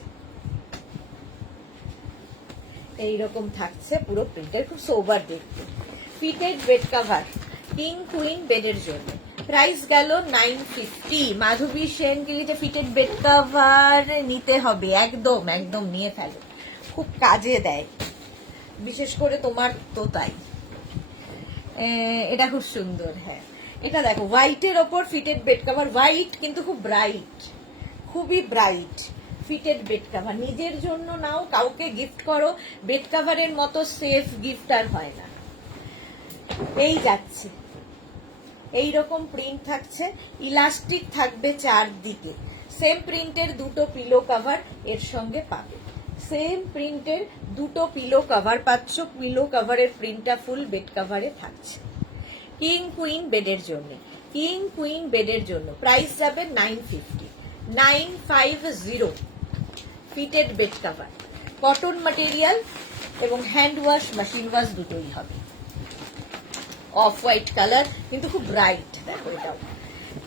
এইরকম থাকছে পুরো প্রিন্টের, খুব সোবার দেখতে। Fitted bed cover king queen বেডের জন্য। প্রাইস গেল 950। মাধবী সেনকে যে ফিটেড বেড কভার নিতে হবে, একদম একদম নিয়ে ফেলো, খুব কাজে দেয়, বিশেষ করে তোমার তো তাই। এটা খুব সুন্দর। হ্যাঁ, এটা দেখো হোয়াইটের ওপর ফিটেড বেড কভার, হোয়াইট কিন্তু খুব ব্রাইট, খুবই ব্রাইট ফিটেড বেড কভার। নিজের জন্য নাও, কাউকে গিফট করো, বেড কভারের মতো সেফ গিফট আর হয় না। এই যাচ্ছে এইরকম প্রিন্ট থাকছে, ইলাস্টিক থাকবে চারদিকে। সেম প্রিন্টের দুটো পিলো কভার এর সঙ্গে পাবে। সেম প্রিন্টের দুটো পিলো কভার পাচ্ছ। পিলো কভারের প্রিন্টটা ফুল বেড কভারে থাকছে। কিং কুইন বেডের জন্য, কিং কুইন বেডের জন্য প্রাইস যাবে 950। 950 fitted bed cover, cotton material এবং হ্যান্ড ওয়াশ, মেশিন ওয়াশ দুটোই হবে। অফ হোয়াইট কালার কিন্তু খুব ব্রাইট। দেখো এটাও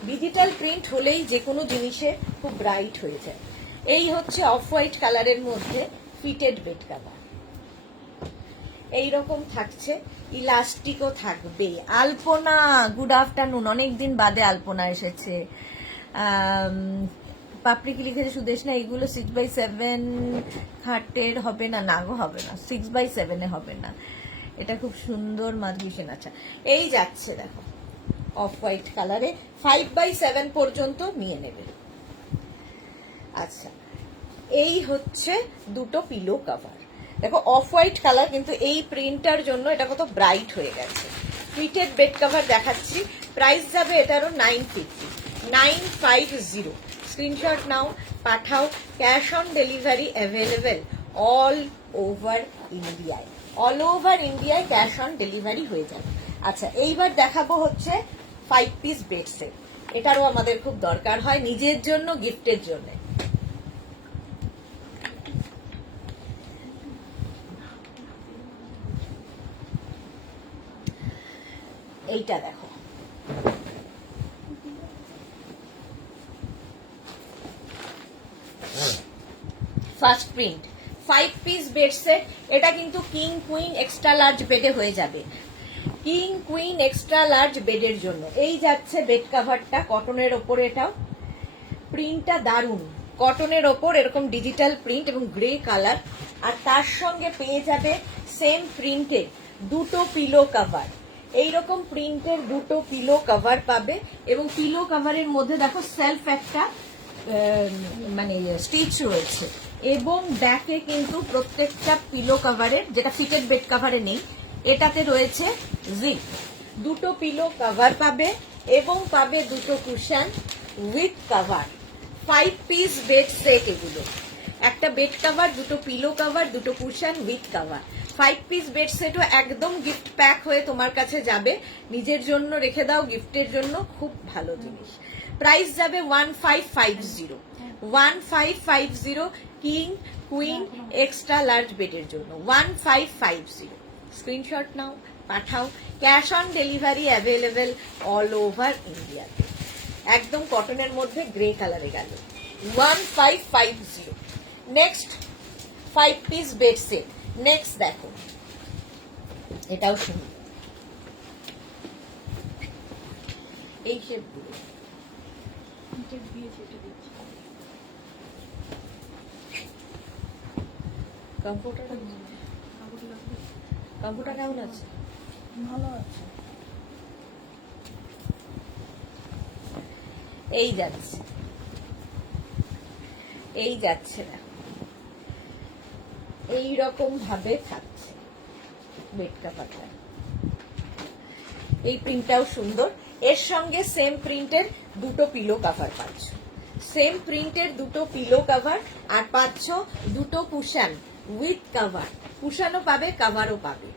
ডিজিটাল প্রিন্ট হলেই যে কোনো জিনিসে খুব ব্রাইট হয়ে যায়। এই হচ্ছে অফ হোয়াইট কালারের মধ্যে ফিটেড বেড কভার, এইরকম থাকছে, ইলাস্টিকও থাকবে। আলপনা, গুড আফটারনুন, অনেকদিন বাদে আলপনা এসেছে। পাপড়ি কি লিখেছে সুদেশনা, এইগুলো 6x7 খাটের হবে না? না গো, হবে না, 6x7 হবে না। এটা খুব সুন্দর মাধবী সেন। আচ্ছা, এই যাচ্ছে দেখো অফ হোয়াইট কালারে, 5x7 পর্যন্ত নিয়ে নেবে। আচ্ছা, এই হচ্ছে দুটো পিলো কভার। দেখো অফ হোয়াইট কালার, কিন্তু এই প্রিন্টার জন্য এটা কত ব্রাইট হয়ে গেছে। ফিটেড বেড কভার দেখাচ্ছি। প্রাইস যাবে এটারও 950। 950। স্ক্রিনশট নাও, পাঠাও। Cash on delivery available all over ইন্ডিয়ায়। অল ওভার ইন্ডিয়ায় ক্যাশ অন ডেলিভারি হয়ে যাবে। আচ্ছা, এইবার দেখাবো হচ্ছে 5 পিস বেড সেট। এটারও আমাদের খুব দরকার হয় নিজের জন্য, গিফটের জন্য। এইটা দেখো, first print 5 piece bed set. এটা কিন্তু কিং কুইন এক্সট্রা লার্জ বেডে হয়ে যাবে। কিং কুইন এক্সট্রা লার্জ বেডের জন্য এই যাচ্ছে বেড কভারটা, কটনের ওপর। এটাও প্রিন্টটা দারুণ, কটনের ওপর এরকম ডিজিটাল প্রিন্ট এবং গ্রে কালার। আর তার সঙ্গে পেয়ে যাবে সেম প্রিন্টে দুটো পিলো কভার। এইরকম প্রিন্টের দুটো পিলো কভার পাবে এবং পিলো কভারের মধ্যে দেখো সেলফ একটা মানে স্টিচ রয়েছে এবং ব্যাকে কিন্তু প্রত্যেকটা পিলো কভারের, যেটা ফিটেড বেড কভারে নেই, এটাতে রয়েছে জিপ। দুটো পিলো কভার পাবে এবং পাবে দুটো cushion with cover. 5 piece bed set এগুলো, একটা বেড কভার, দুটো পিলো কভার, দুটো cushion with cover. 5 piece bed সেটও একদম গিফট প্যাক হয়ে তোমার কাছে যাবে, নিজের জন্য রেখে দাও, গিফটের জন্য খুব ভালো জিনিস। প্রাইস যাবে 1550, 1550 কিং কুইন এক্সট্রা লার্জ বেডের জন্য 1550। স্ক্রিনশট নাও, পাঠাও। Cash on delivery available all over ইন্ডিয়াতে। একদম কটনের মধ্যে গ্রে কালারে গেল 1550। Next 5 piece bed set. Next দেখো, এটাও সুন্দর, এই শেপগুলো কম্পিউটার কেমন আছে? ভালো আছে। এই যাচ্ছে, এই যাচ্ছে না, এইরকম ভাবে থাকছে বেড কভারটা। এই প্রিন্টটাও সুন্দর। এর সঙ্গে সেম প্রিন্টের দুটো পিলো কভার পাচ্ছ, সেম প্রিন্টের দুটো পিলো কভার, আর পাচ্ছ দুটো কুশন উইথ কভার। কুশনও পাবে, কভারও পাবে,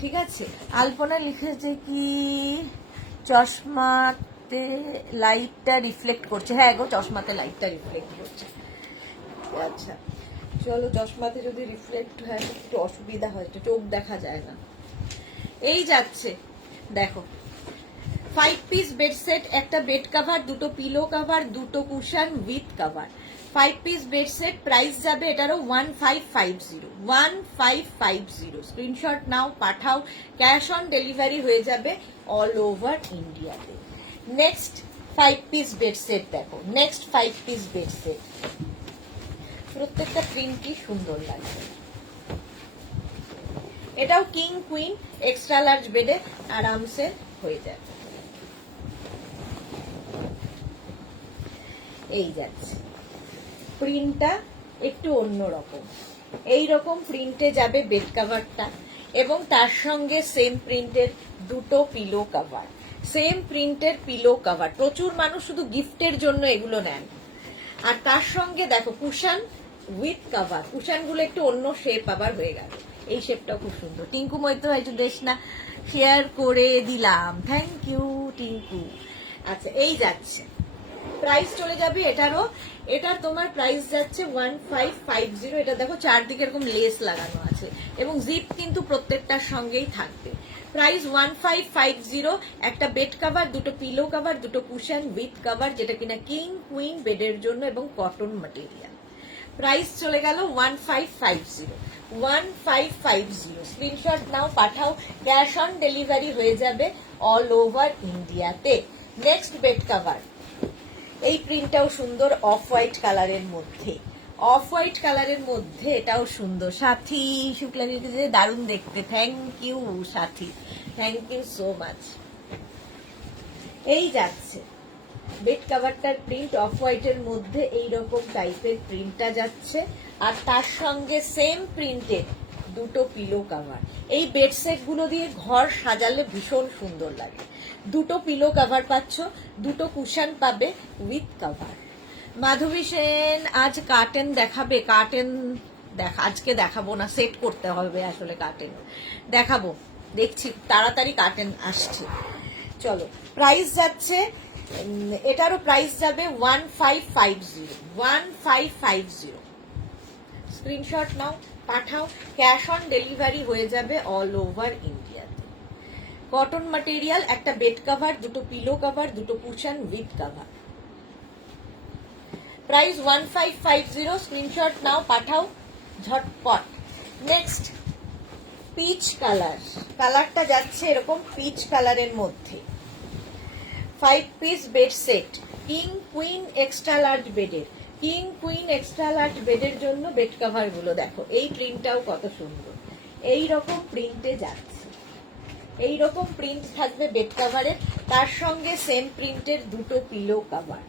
ঠিক আছে। আলপনা লিখেছে কি চশমাতে লাইটটা রিফ্লেক্ট করছে। হ্যাঁ গো, চশমাতে লাইটটা রিফ্লেক্ট করছে। আচ্ছা চলো, চশমাতে যদি রিফ্লেক্ট হয় একটু অসুবিধা হয়, চোখ দেখা যায় না। এই যাচ্ছে দেখো, 5 পিস বেড সেট, একটা বেড কভার, দুটো পিলো কভার, দুটো cushion with cover. 5 piece bed set, price যাবে এটারও 1550, 1550। স্ক্রিনশট নাও, পাঠাও। ক্যাশ অন ডেলিভারি হয়ে যাবে অল ওভার ইন্ডিয়াতে। নেক্সট 5 পিস বেড সেট দেখো, নেক্সট 5 পিস বেড সেট। প্রত্যেকটা প্রিন্টই সুন্দর লাগছে। এটাও কিং কুইন এক্সট্রা লার্জ বেডে আরামসে হয়ে যাবে। এই যাচ্ছে, প্রিন্টটা একটু অন্যরকম, এইরকম প্রিন্টে যাবে বেড কভারটা এবং তার সঙ্গে সেম প্রিন্টের দুটো পিলো কভার, সেম প্রিন্টের পিলো কভার। প্রচুর মানুষ শুধু গিফটের জন্য এগুলো নেন। আর তার সঙ্গে দেখো কুশন উইথ কভার, কুশনগুলো একটু অন্য শেপ আবার হয়ে গেল। এই শেপটাও খুব সুন্দর। টিঙ্কু মৈত্র হয়তো দেশ না, শেয়ার করে দিলাম, থ্যাংক ইউ টিঙ্কু। আচ্ছা এই যাচ্ছে, প্রাইস চলে যাবে এটারও, এটার তোমার প্রাইস যাচ্ছে 1550। এটা দেখো চারদিকে এরকম লেস লাগানো আছে এবং জিপ কিন্তু প্রত্যেকটার সঙ্গেই থাকবে। প্রাইস 1550, একটা বেড কভার, দুটো পিলো কভার, দুটো কুশন উইথ কভার, যেটা কিনা কিং কুইন বেডের জন্য এবং কটন ম্যাটেরিয়াল। প্রাইস চলে গেল 1550, 1550। স্ক্রিনশট নাও, পাঠাও। ক্যাশ অন ডেলিভারি হয়ে যাবে অল ওভার ইন্ডিয়াতে। নেক্সট বেড কভার, এই প্রিন্টটাও সুন্দর, অফ হোয়াইট কালারের মধ্যে, অফ হোয়াইট কালারের মধ্যে এটাও সুন্দর। সাথী শুক্লা লিখেছে দারুণ দেখতে, thank you Sathi, thank you so much. এই যাচ্ছে বেড কভারটার প্রিন্ট অফ হোয়াইটের মধ্যে এইরকম টাইপের প্রিন্টটা যাচ্ছে, আর তার সঙ্গে সেম প্রিন্টের দুটো পিলো কভার। এই বেড সেট গুলো দিয়ে ঘর সাজালে ভীষণ সুন্দর লাগে। দুটো পিলো কভার পাচ্ছ, দুটো কুশন পাবে উইথ কভার। মাধবী সেন আজ কার্টেন দেখাবে? কার্টেন আজকে দেখাবো না, সেট করতে হবে আসলে। কার্টেন দেখাবো, দেখছি তাড়াতাড়ি কার্টেন আসছে। চলো, প্রাইস যাচ্ছে, এটারও প্রাইস যাবে 1550, 1550। স্ক্রিনশট নাও, পাঠাও। ক্যাশ অন ডেলিভারি হয়ে যাবে অল ওভার ইন্ডিয়াতে। কটন ম্যাটেরিয়াল, একটা বেড কভার, দুটো পিলো কভার, দুটো cushion with cover. Price 1550। Screenshot নাও, পাঠাও ঝটপট। নেক্সট পিচ কালার, কালারটা যাচ্ছে এরকম পিচ কালারের মধ্যে। 5 piece bed set, king queen extra large বেডের, কিং কুইন এক্সট্রা লার্জ বেডের জন্য বেড কভার গুলো দেখো। এই প্রিন্টটাও কত সুন্দর, এই রকম প্রিন্টে যাচ্ছে। এইরকম প্রিন্ট থাকবে বেড কাভারের, তার সঙ্গে সেম প্রিন্টের দুটো পিলো কাভার।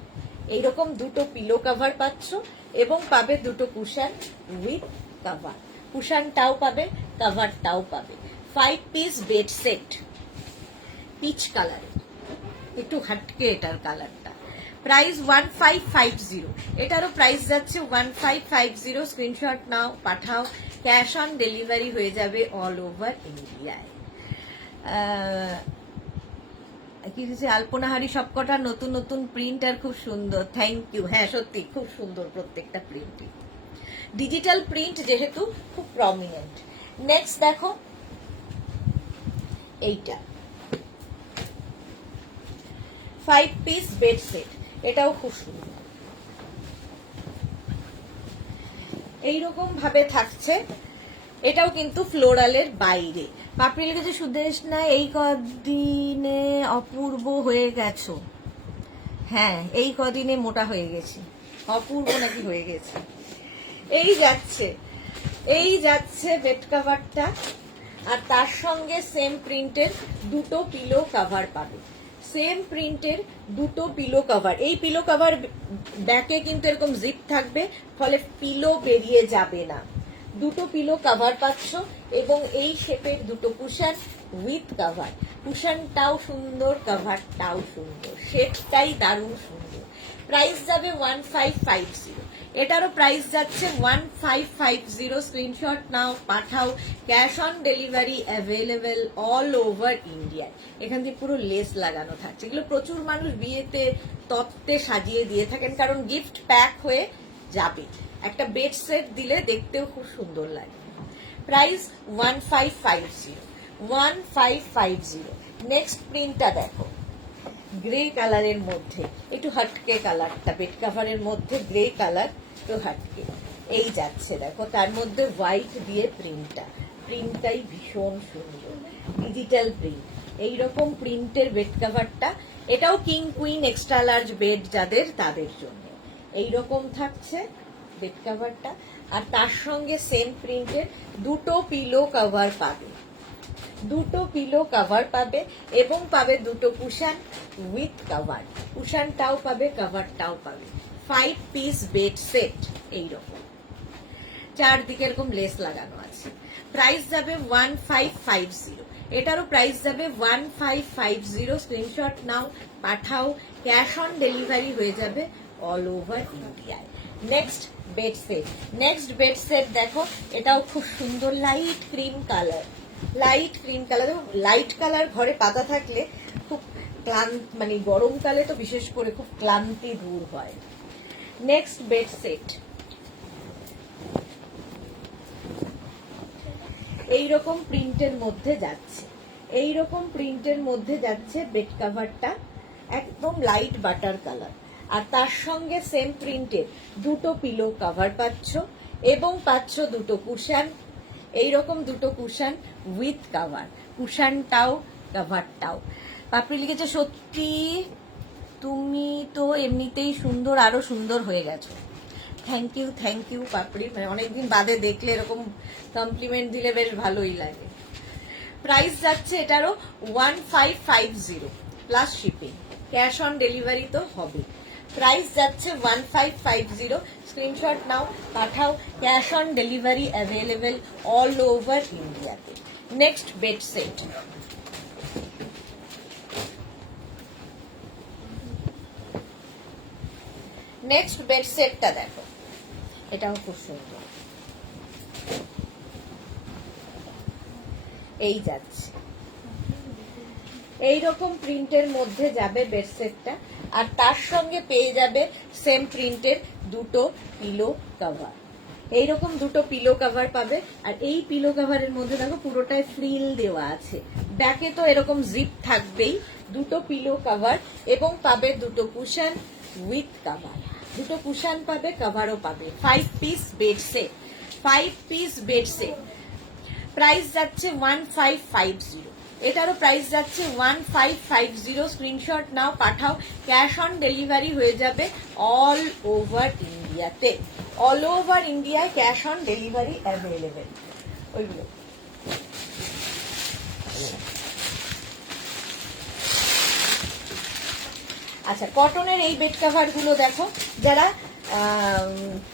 এইরকম দুটো পিলো কাভার পাচ্ছ এবং পাবে দুটো কুশন উইথ কাভার। কুশনটাও পাবে, কাভারটাও পাবে। 5 পিস বেড সেট, পিচ কালারের, একটু হাটকে এটার কালারটা। প্রাইস 1550, এটারও প্রাইস যাচ্ছে 1550। স্ক্রিনশট নাও, পাঠাও, ক্যাশ অন ডেলিভারি হয়ে যাবে অল ওভার ইন্ডিয়ায়। কি দিচ্ছে আলপনাহারি, সবকটা নতুন নতুন প্রিন্ট আর খুব সুন্দর, থ্যাংক ইউ। হ্যাঁ সত্যি খুব সুন্দর প্রত্যেকটা প্রিন্টই, ডিজিটাল প্রিন্ট যেহেতু খুব প্রমিনেন্ট। নেক্সট দেখো এইটা 5 পিস বেড সেট, এটাও খুব সুন্দর। এইরকম ভাবে থাকছে, এটাও কিন্তু ফ্লোরালের বাইরে। পাপড়ি লিখেছে সুদেশ না এই কদিনে অপূর্ব হয়ে গেছো। হ্যাঁ এই কদিনে মোটা হয়ে গেছি, অপূর্ব নাকি হয়ে গেছে। এই যাচ্ছে বেড কাভারটা, আর তার সঙ্গে সেম প্রিন্টের দুটো পিলো কাভার পাবে। সেম প্রিন্টের দুটো পিলো কাভার। এই পিলো কাভার ব্যাকে কিন্তু এরকম জিপ থাকবে, ফলে পিলো বেরিয়ে যাবে না। দুটো পিলো কাভার পাচ্ছ এবং এই শেপের দুটো কুশন উইথ কাভার। কুশনটাও সুন্দর, কাভারটাও সুন্দর, শেপটাই দারুণ সুন্দর। প্রাইস যাবে 1550, এটারও প্রাইস যাচ্ছে 1550। স্ক্রিনশট নাও, পাঠাও, cash on delivery available all over India. এখান থেকে পুরো লেস লাগানো থাকছে। এগুলো প্রচুর মানুষ বিয়েতে তত্ত্বে সাজিয়ে দিয়ে থাকেন, কারণ গিফট প্যাক হয়ে যাবে। একটা বেড সেট দিলে দেখতেও খুব সুন্দর লাগে। প্রাইস 1550। নেক্সট প্রিন্টটা দেখো, গ্রে কালারের মধ্যে, একটু হাটকে কালারটা, বেড কাভারের মধ্যে গ্রে কালার, তো হাটকে। এই যাচ্ছে দেখো, তার মধ্যে হোয়াইট দিয়ে প্রিন্টটাই ভীষণ সুন্দর, ডিজিটাল প্রিন্ট। এইরকম প্রিন্টের বেড কাভারটা, এটাও king queen extra large bed যাদের, তাদের জন্য এইরকম থাকছে বেড কাভারটা। আর তার সঙ্গে সেম প্রিন্টের দুটো পিলো কাভার পাবে, দুটো পিলো কাভার পাবে এবং পাবে দুটো কুশন উইথ কাভার। কুশনটাও পাবে, কাভারটাও পাবে। 5 পিস বেড সেট, এইরকম চারদিকে এরকম লেস লাগানো আছে। প্রাইস যাবে 1550, এটারও প্রাইস যাবে 1550। স্ক্রিনশট নাও, পাঠাও, ক্যাশ অন ডেলিভারি হয়ে যাবে অল ওভার ইন্ডিয়ায়। নেক্সট বেড সেট দেখো, এটাও খুব সুন্দর, light cream colour. Light colour ঘরে পাতা থাকলে খুব মানে গরমকালে তো বিশেষ করে খুব ক্লান্তি দূর হয়। নেক্সট বেড সেট এইরকম প্রিন্টের মধ্যে যাচ্ছে, বেড কাভারটা একদম লাইট বাটার কালার। আর তার সঙ্গে সেম প্রিন্টের দুটো পিলো কাভার পাচ্ছ এবং পাচ্ছ দুটো কুশন, এইরকম দুটো কুশন উইথ কাভার। কুশনটাও, কাভারটাও। পাপড়ি লিখেছে সত্যি তুমি তো এমনিতেই সুন্দর, আরো সুন্দর হয়ে গেছো। থ্যাংক ইউ পাপড়ি, মানে অনেকদিন বাদে দেখলে এরকম কমপ্লিমেন্ট দিলে বেশ ভালোই লাগে। প্রাইস যাচ্ছে এটারও 1550 plus shipping, cash on delivery তো হবে। প্রাইস যাচ্ছে 1550। স্ক্রিনশট নাও, পাঠাও, cash on delivery available all over ইন্ডিয়াতে। Next bed set, next bed সেটটা দেখো, এটাও খুব সুন্দর। এই যাচ্ছে এইরকম প্রিন্টের মধ্যে যাবে বেড সেটটা, আর তার সঙ্গে পেয়ে যাবে সেম প্রিন্টের দুটো পিলো কভার। এইরকম দুটো পিলো কভার পাবে। আর এই পিলো কভারের মধ্যে দেখো পুরোটাই ফ্রিল দেওয়া আছে, ব্যাকে তো এরকম জিপ থাকবেই। দুটো পিলো কভার এবং পাবে দুটো কুশন উইথ কাভার। দুটো কুশন পাবে, কাভারও পাবে। 5 piece bed set, 5 piece bed set. Price যাচ্ছে 1550, এটারও প্রাইস যাচ্ছে 1550। স্ক্রিনশট নাও, পাঠাও, ক্যাশ অন ডেলিভারি হয়ে যাবে অল ওভার ইন্ডিয়াতে। অল ওভার ইন্ডিয়ায় ক্যাশ অন ডেলিভারি অ্যাভেলেবেল। ওইগুলো আচ্ছা, কটনের এই বেড কাভার গুলো দেখো, যারা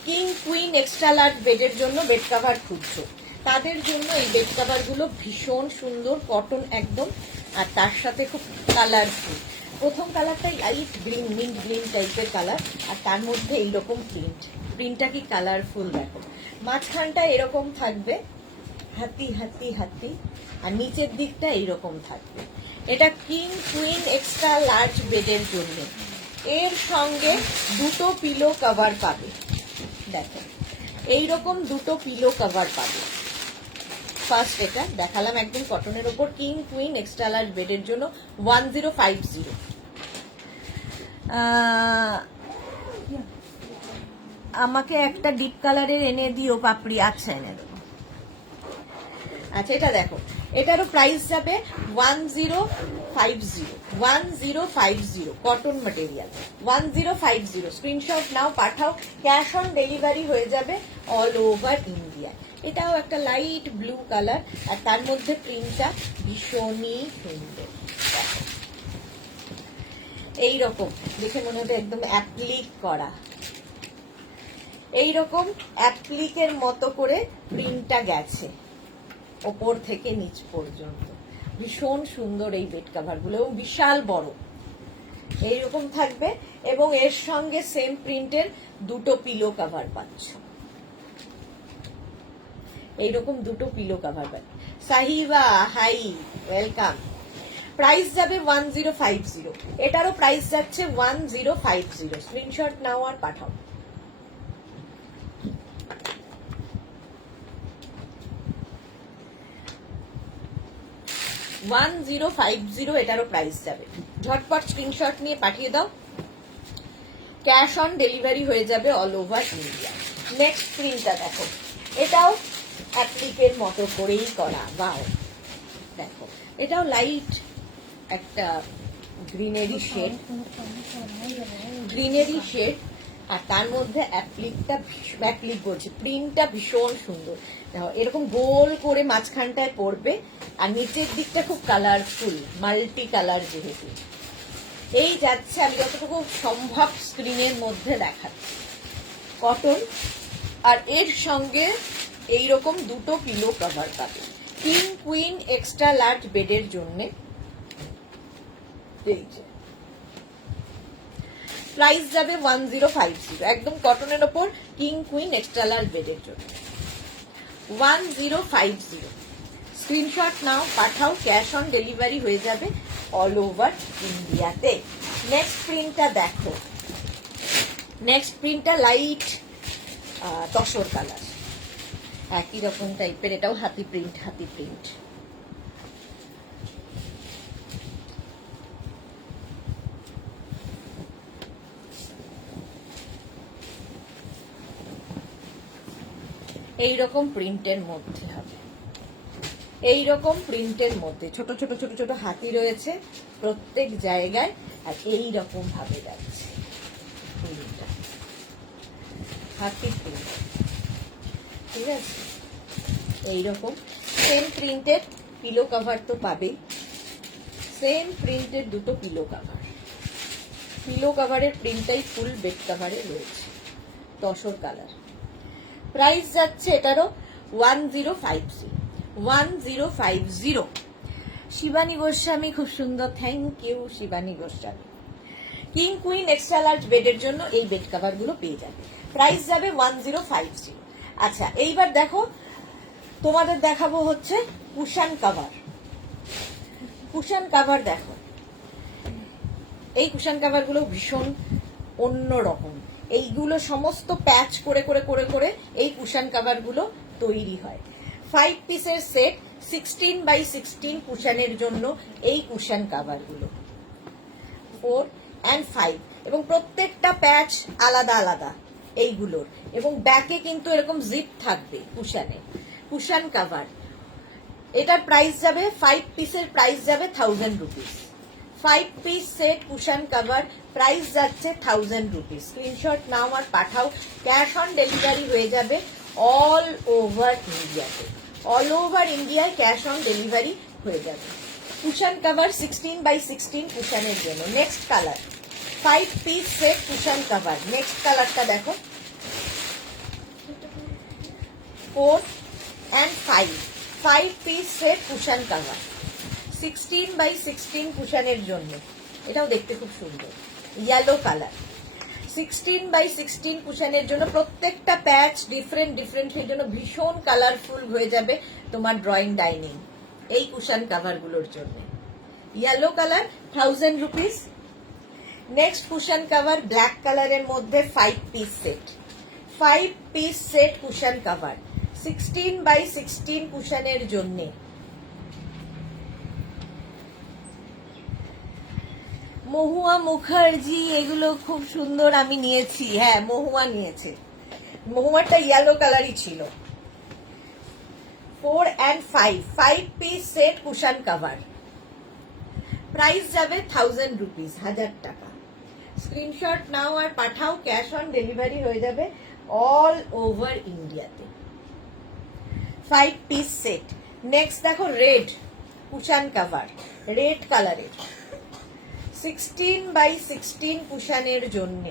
কিং কুইন এক্সট্রা লার্জ বেডের জন্য বেড কাভার খুঁজছো তাদের জন্য এই বেড কাভার গুলো ভীষণ সুন্দর, কটন একদম, আর তার সাথে খুব কালারফুল। প্রথম কালারটাই লাইট গ্রিন, মিন্ট গ্রিন টাইপের কালার, আর তার মধ্যে এইরকম প্রিন্টটা কি কালারফুল দেখো। মাঝখানটা এরকম থাকবে হাতি হাতি হাতি, আর নিচের দিকটা এইরকম থাকবে। এটা কিং কুইন এক্সট্রা লার্জ বেডের জন্য। এর সঙ্গে দুটো পিলো কভার পাবে, দেখো এইরকম দুটো পিলো কভার পাবে। ফার্স্ট এটা দেখালাম একদম কটনের ওপর, কিং কুইন এক্সট্রা লার্জ বেডের জন্য 1050। আমাকে একটা ডিপ কালারের এনে দিও পাপড়ি। আচ্ছা, এনে দেবো। আচ্ছা, এটা দেখো, এটারও প্রাইস যাবে 1050 কটন ম্যাটেরিয়াল 1050। স্ক্রিনশট নাও, পাঠাও, ক্যাশ অন ডেলিভারি হয়ে যাবে অল ওভার ইন্ডিয়া। এটাও একটা লাইট ব্লু কালার, আর তার মধ্যে প্রিন্টটা ভীষণই সুন্দর। এইরকম দেখে মনে হতো একদম অ্যাপ্লিক করা, এইরকম অ্যাপ্লিকের মতো করে প্রিন্টটা গেছে ওপর থেকে নিচ পর্যন্ত। ভীষণ সুন্দর এই বেড কাভার গুলো, এবং বিশাল বড় এইরকম থাকবে, এবং এর সঙ্গে সেম প্রিন্টের দুটো পিলো কাভার পাচ্ছ, এইরকম দুটো পিলো কাভার পাচ্ছ। Sahiba high, welcome. প্রাইস যাবে 1050, এটারও প্রাইস যাচ্ছে 1050। স্ক্রিনশট নাও আর পাঠাও। 1050 এটারও প্রাইস যাবে। ঝটপট স্ক্রিনশট নিয়ে পাঠিয়ে দাও, ক্যাশ অন ডেলিভারি হয়ে যাবে অল ওভার ইন্ডিয়া। নেক্সট প্রিন্টটা দেখো, এটাও অ্যাপ্লিকের মতো করেই করা। বাও, দেখো এটাও লাইট একটা গ্রিনারি শেড, আর তার মধ্যে অ্যাপ্লিক বলছে, প্রিন্টটা ভীষণ সুন্দর। এরকম গোল করে মাঝখানটায় পড়বে, আর নিচের দিকটা খুব কালারফুল, মাল্টি কালার। যেহেতু এই যাচ্ছে, আমি যতটুকু সম্ভব স্ক্রিনের মধ্যে দেখাচ্ছি, কটন, আর এর সঙ্গে এইরকম দুটো পিলো কভার পাবে কিং কুইন এক্সট্রা লার্জ বেডের জন্য। প্রাইস যাবে 1050, একদম কটনের ওপর কিং কুইন এক্সট্রা লার্জ বেডের জন্য 1050। স্ক্রিনশট নাও, পাঠাও, ক্যাশ অন ডেলিভারি হয়ে যাবে অল ওভার ইন্ডিয়াতে। নেক্সট প্রিন্টটা দেখো, নেক্সট প্রিন্টটা লাইট তসর কালার, একই রকম টাইপের, এটাও হাতি প্রিন্ট। এইরকম প্রিন্টের মধ্যে হবে, এইরকম প্রিন্টের মধ্যে ছোট ছোট ছোট ছোট হাতি রয়েছে প্রত্যেক জায়গায়, আর এইরকম ভাবে যাচ্ছে প্রিন্টটা, হাতি প্রিন্ট। ঠিক আছে, এইরকম সেম প্রিন্টের পিলো কভার তো পাবেই, সেম প্রিন্টের দুটো পিলো কভার। পিলো কভারের প্রিন্টটাই ফুল বেড কভারে রয়েছে, তসর কালার। প্রাইস যাচ্ছে এটারও 1050। শিবানী গোস্বামী, খুব সুন্দর, thank you Shivani Goswami. King queen extra large বেডের জন্য এই বেড কভার গুলো পেয়ে যাবে, প্রাইস যাবে 1050। আচ্ছা, এইবার দেখো, তোমাদের দেখাবো হচ্ছে কুশন কাভার। কুশন কাভার দেখো, এই কুশন কাভার গুলো ভীষণ অন্যরকম। এইগুলো সমস্ত প্যাচ করে করে করে করে এই কুশন কাভার গুলো তৈরি হয়। 5 পিসের সেট, 16x16 কুশনের জন্য এই কুশন কাভার গুলো 4 and 5, এবং প্রত্যেকটা প্যাচ আলাদা আলাদা এইগুলোর, এবং ব্যাকে কিন্তু এরকম জিপ থাকবে কুশনে। কুশন কাভার, এটার প্রাইস যাবে, 5 পিসের প্রাইস যাবে 1000 rupees. 5 piece set cushion cover, price যাচ্ছে 1000 রুপিস। স্ক্রিনশট নাও আর পাঠাও, ক্যাশ অন ডেলিভারি হয়ে যাবে অল ওভার ইন্ডিয়াতে। অল ওভার ইন্ডিয়ায় ক্যাশ অন ডেলিভারি হয়ে যাবে। কুশন কভার 16x16 কুশনের জন্য। Next colour, 5 piece set cushion cover. Next কালারটা দেখো, 4 and 5 piece set cushion cover, 16x16 কুশনের জন্য। এটাও দেখতে খুব সুন্দর, ইয়েলো কালার। 16x16 কুশনের জন্য, প্রত্যেকটা প্যাচ ডিফারেন্ট ডিফারেন্টের জন্য ভীষণ কালারফুল হয়ে যাবে তোমার ড্রয়িং ডাইনিং এই কুশন কভার গুলোর জন্য। Yellow colour, 1000 rupees. Next cushion cover black কালারের মধ্যে 5 piece set, 5 piece set cushion cover, 16x16 কুশনের জন্য। মহুয়া মুখার্জি, এগুলো খুব সুন্দর, আমি নিয়েছি। হ্যাঁ, মহুয়া নিয়েছে। মহুয়াটা ইয়েলো কালারই ছিল। 4 and 5 piece set cushion cover, price যাবে 1000 রুপিস, 1000 টাকা। স্ক্রিনশট নাও আর পাঠাও, ক্যাশ অন ডেলিভারি হয়ে যাবে অল ওভার ইন্ডিয়াতে। 5 পিস সেট। নেক্সট দেখো রেড কুশন কভার, রেড কালারের, 16x16 কুশনের জন্য।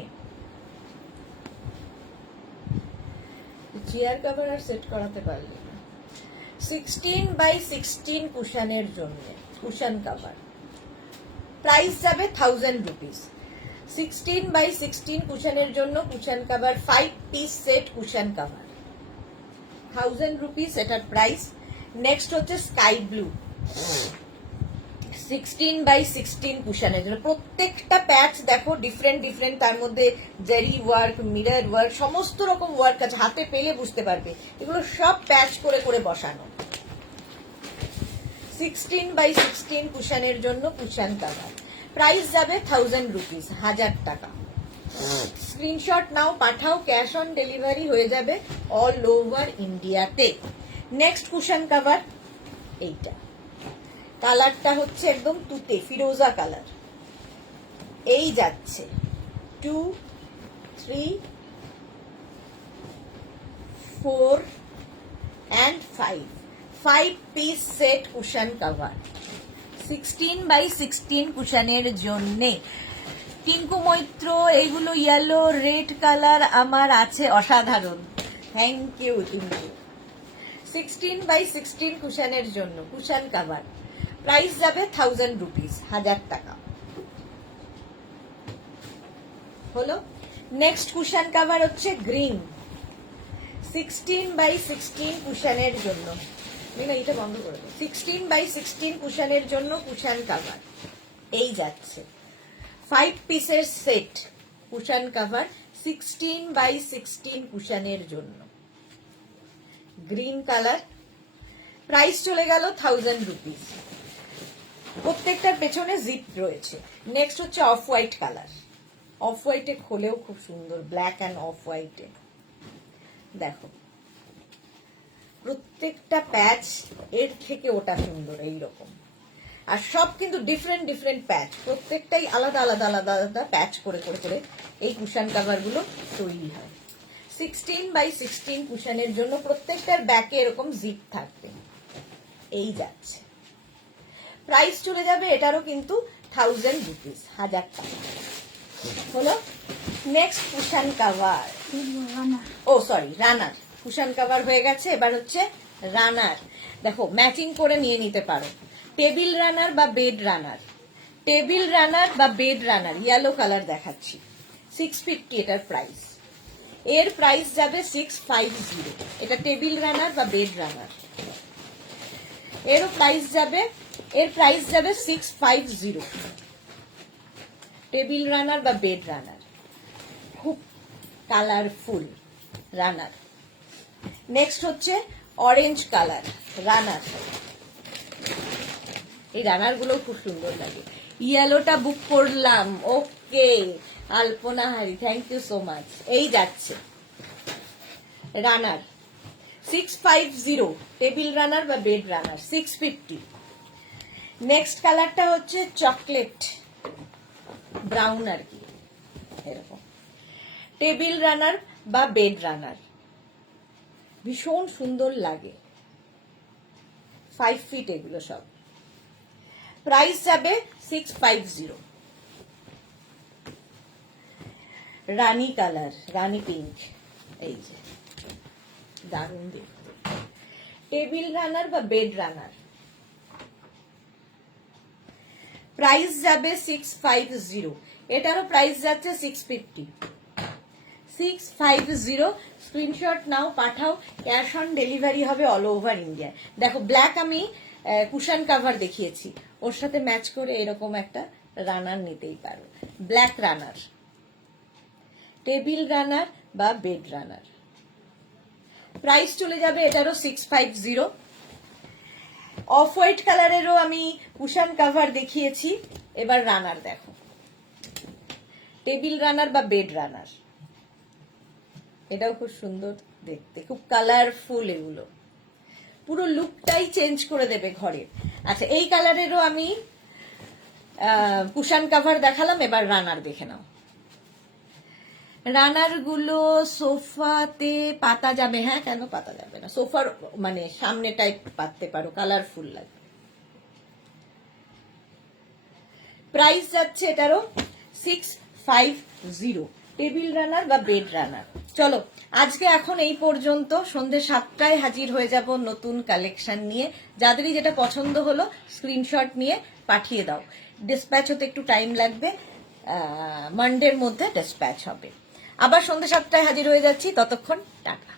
চেয়ার কভার আর সেট করাতে পারলে না। 16x16 কুশনের জন্য কুশন কভার, প্রাইস যাবে 1000 রুপিস। 16x16 কুশনের জন্য cushion cover, 5 piece set cushion cover, 1000 rupees এটার প্রাইস। নেক্সট হচ্ছে স্কাই ব্লু, 16x16 কুশনের জন্য। প্রত্যেকটা প্যাচ দেখো ডিফারেন্ট ডিফারেন্ট, তার মধ্যে জেরি ওয়ার্ক, মিরর ওয়ার্ক, সমস্ত রকম ওয়ার্ক আছে, হাতে পেলে বুঝতে পারবে এগুলো সব প্যাচ করে করে বসানো। 16x16 কুশনের জন্য কুশন কভার, প্রাইস যাবে 1000 রুপিস, 1000 টাকা। স্ক্রিনশট নাও পাঠাও, ক্যাশ অন ডেলিভারি হয়ে যাবে অল ওভার ইন্ডিয়াতে। নেক্সট কুশন কভার এইটা, কালারটা হচ্ছে একদম তুতে ফিরোজা কালার। এই যাচ্ছে 2, 3, 4 and 5 piece set cushion cover, 16x16 কুশনের জন্য। টিঙ্কু মৈত্র, এইগুলো ইয়েলো রেড কালার আমার আছে, অসাধারণ, থ্যাংক ইউ টিঙ্কু। 16x16 কুশনের জন্য কুশন কভার, প্রাইস যাবে 1000 রুপিস, 1000 টাকা হলো। নেক্সট কুশন কভার হচ্ছে গ্রিন, 16x16 কুশনের জন্য। এটা বন্ধ করে দাও। 16x16 কুশনের জন্য কুশন কভার, এই যাচ্ছে 5 পিসের সেট কুশন কভার, 16x16 কুশনের জন্য, গ্রিন কালার, প্রাইস চলে গেল 1000 রুপিস। প্রত্যেকটার পেছনে জিপ রয়েছে। নেক্সট হচ্ছে অফ হোয়াইট কালার, অফ হোয়াইটে খোলেও খুব সুন্দর, ব্ল্যাক অ্যান্ড অফ হোয়াইটে দেখো প্রত্যেকটা প্যাচ এর থেকে ওটা সুন্দর এইরকম। আর সব কিন্তু ডিফারেন্ট ডিফারেন্ট প্যাচ, প্রত্যেকটাই আলাদা আলাদা আলাদা আলাদা প্যাচ করে করে করে এই কুশন কভার গুলো তৈরি হয়। 16x16 কুশনের জন্য, প্রত্যেকটার ব্যাকে এরকম জিপ থাকবে, এই যাচ্ছে। প্রাইস চলে যাবে এটারও কিন্তু 1000 রুপিস, 1000 টাকা হলো। নেক্সট কুশন কভার, ও সরি রানার, কুশন কভার হয়ে গেছে, এবার হচ্ছে রানার। দেখো ম্যাচিং করে নিয়ে নিতে পারো, টেবিল রানার বা বেড রানার, টেবিল রানার বা বেড রানার, ইয়েলো কালার দেখাচ্ছি, 650 এটার প্রাইস। এর প্রাইস যাবে 650, এটা টেবিল রানার বা বেড রানার। এর প্রাইস যাবে 650, টেবিল রানার বা বেড রানার, খুব কালারফুল রানার। নেক্সট হচ্ছে অরেঞ্জ কালার রানার, এই রানার গুলো খুব সুন্দর লাগে। ইয়েলোটা বুক করলাম, ওকে আলপনা হারি, থ্যাংক ইউ সো মাচ। এই যাচ্ছে রানার 650, টেবিল রানার বা বেড রানার 650। নেক্সট কালারটা হচ্ছে চকলেট ব্রাউন আর কি, এরকম টেবিল রানার বা বেড রানার, ভীষণ সুন্দর লাগে, 5 ফিট এগুলো সব। প্রাইস যাবে 650। রানী কালার, রানী পিঙ্ক, এই যে দারুণ দেখতে। টেবিল রানার বা বেড রানার, প্রাইস যাবে 650, এটারও প্রাইস যাচ্ছে 650। 650, স্ক্রিনশট নাও, পাঠাও, ক্যাশ অন ডেলিভারি হবে অল ওভার ইন্ডিয়া। দেখো ব্ল্যাক আমি কুশন কাভার দেখিয়েছি, ওর সাথে ম্যাচ করে এরকম একটা রানার নিতেই পারো। ব্ল্যাক রানার, টেবিল রানার বা বেড রানার, প্রাইস চলে যাবে এটারও 650। অফ হোয়াইট কালারেরও আমি কুশন কাভার দেখিয়েছি, এবার রানার দেখো, টেবিল রানার বা বেড রানার, এটাও খুব সুন্দর দেখতে, খুব কালারফুল, এগুলো পুরো লুকটাই চেঞ্জ করে দেবে ঘরের। আচ্ছা, এই কালারেরও আমি কুশন কাভার দেখালাম, এবার রানার দেখে নাও। রানার গুলো সোফাতে পাতা যাবে, হ্যাঁ কেন পাতা যাবে না, সোফার মানে সামনে টাইপ পাততে পারো, কালারফুল লাগবে। প্রাইস যাচ্ছে এটারও 650, টেবিল রানার বা বেড রানার। চলো আজকে এখন এই পর্যন্ত, সন্ধ্যে 7টায় হাজির হয়ে যাব নতুন কালেকশন নিয়ে। যাদেরই যেটা পছন্দ হলো স্ক্রিনশট নিয়ে পাঠিয়ে দাও, ডিসপ্যাচ হতে একটু টাইম লাগবে, মানডের মধ্যে ডিসপ্যাচ হবে। আবার সন্ধ্যে 7টায় হাজির হয়ে যাচ্ছি, ততক্ষণ টাটা।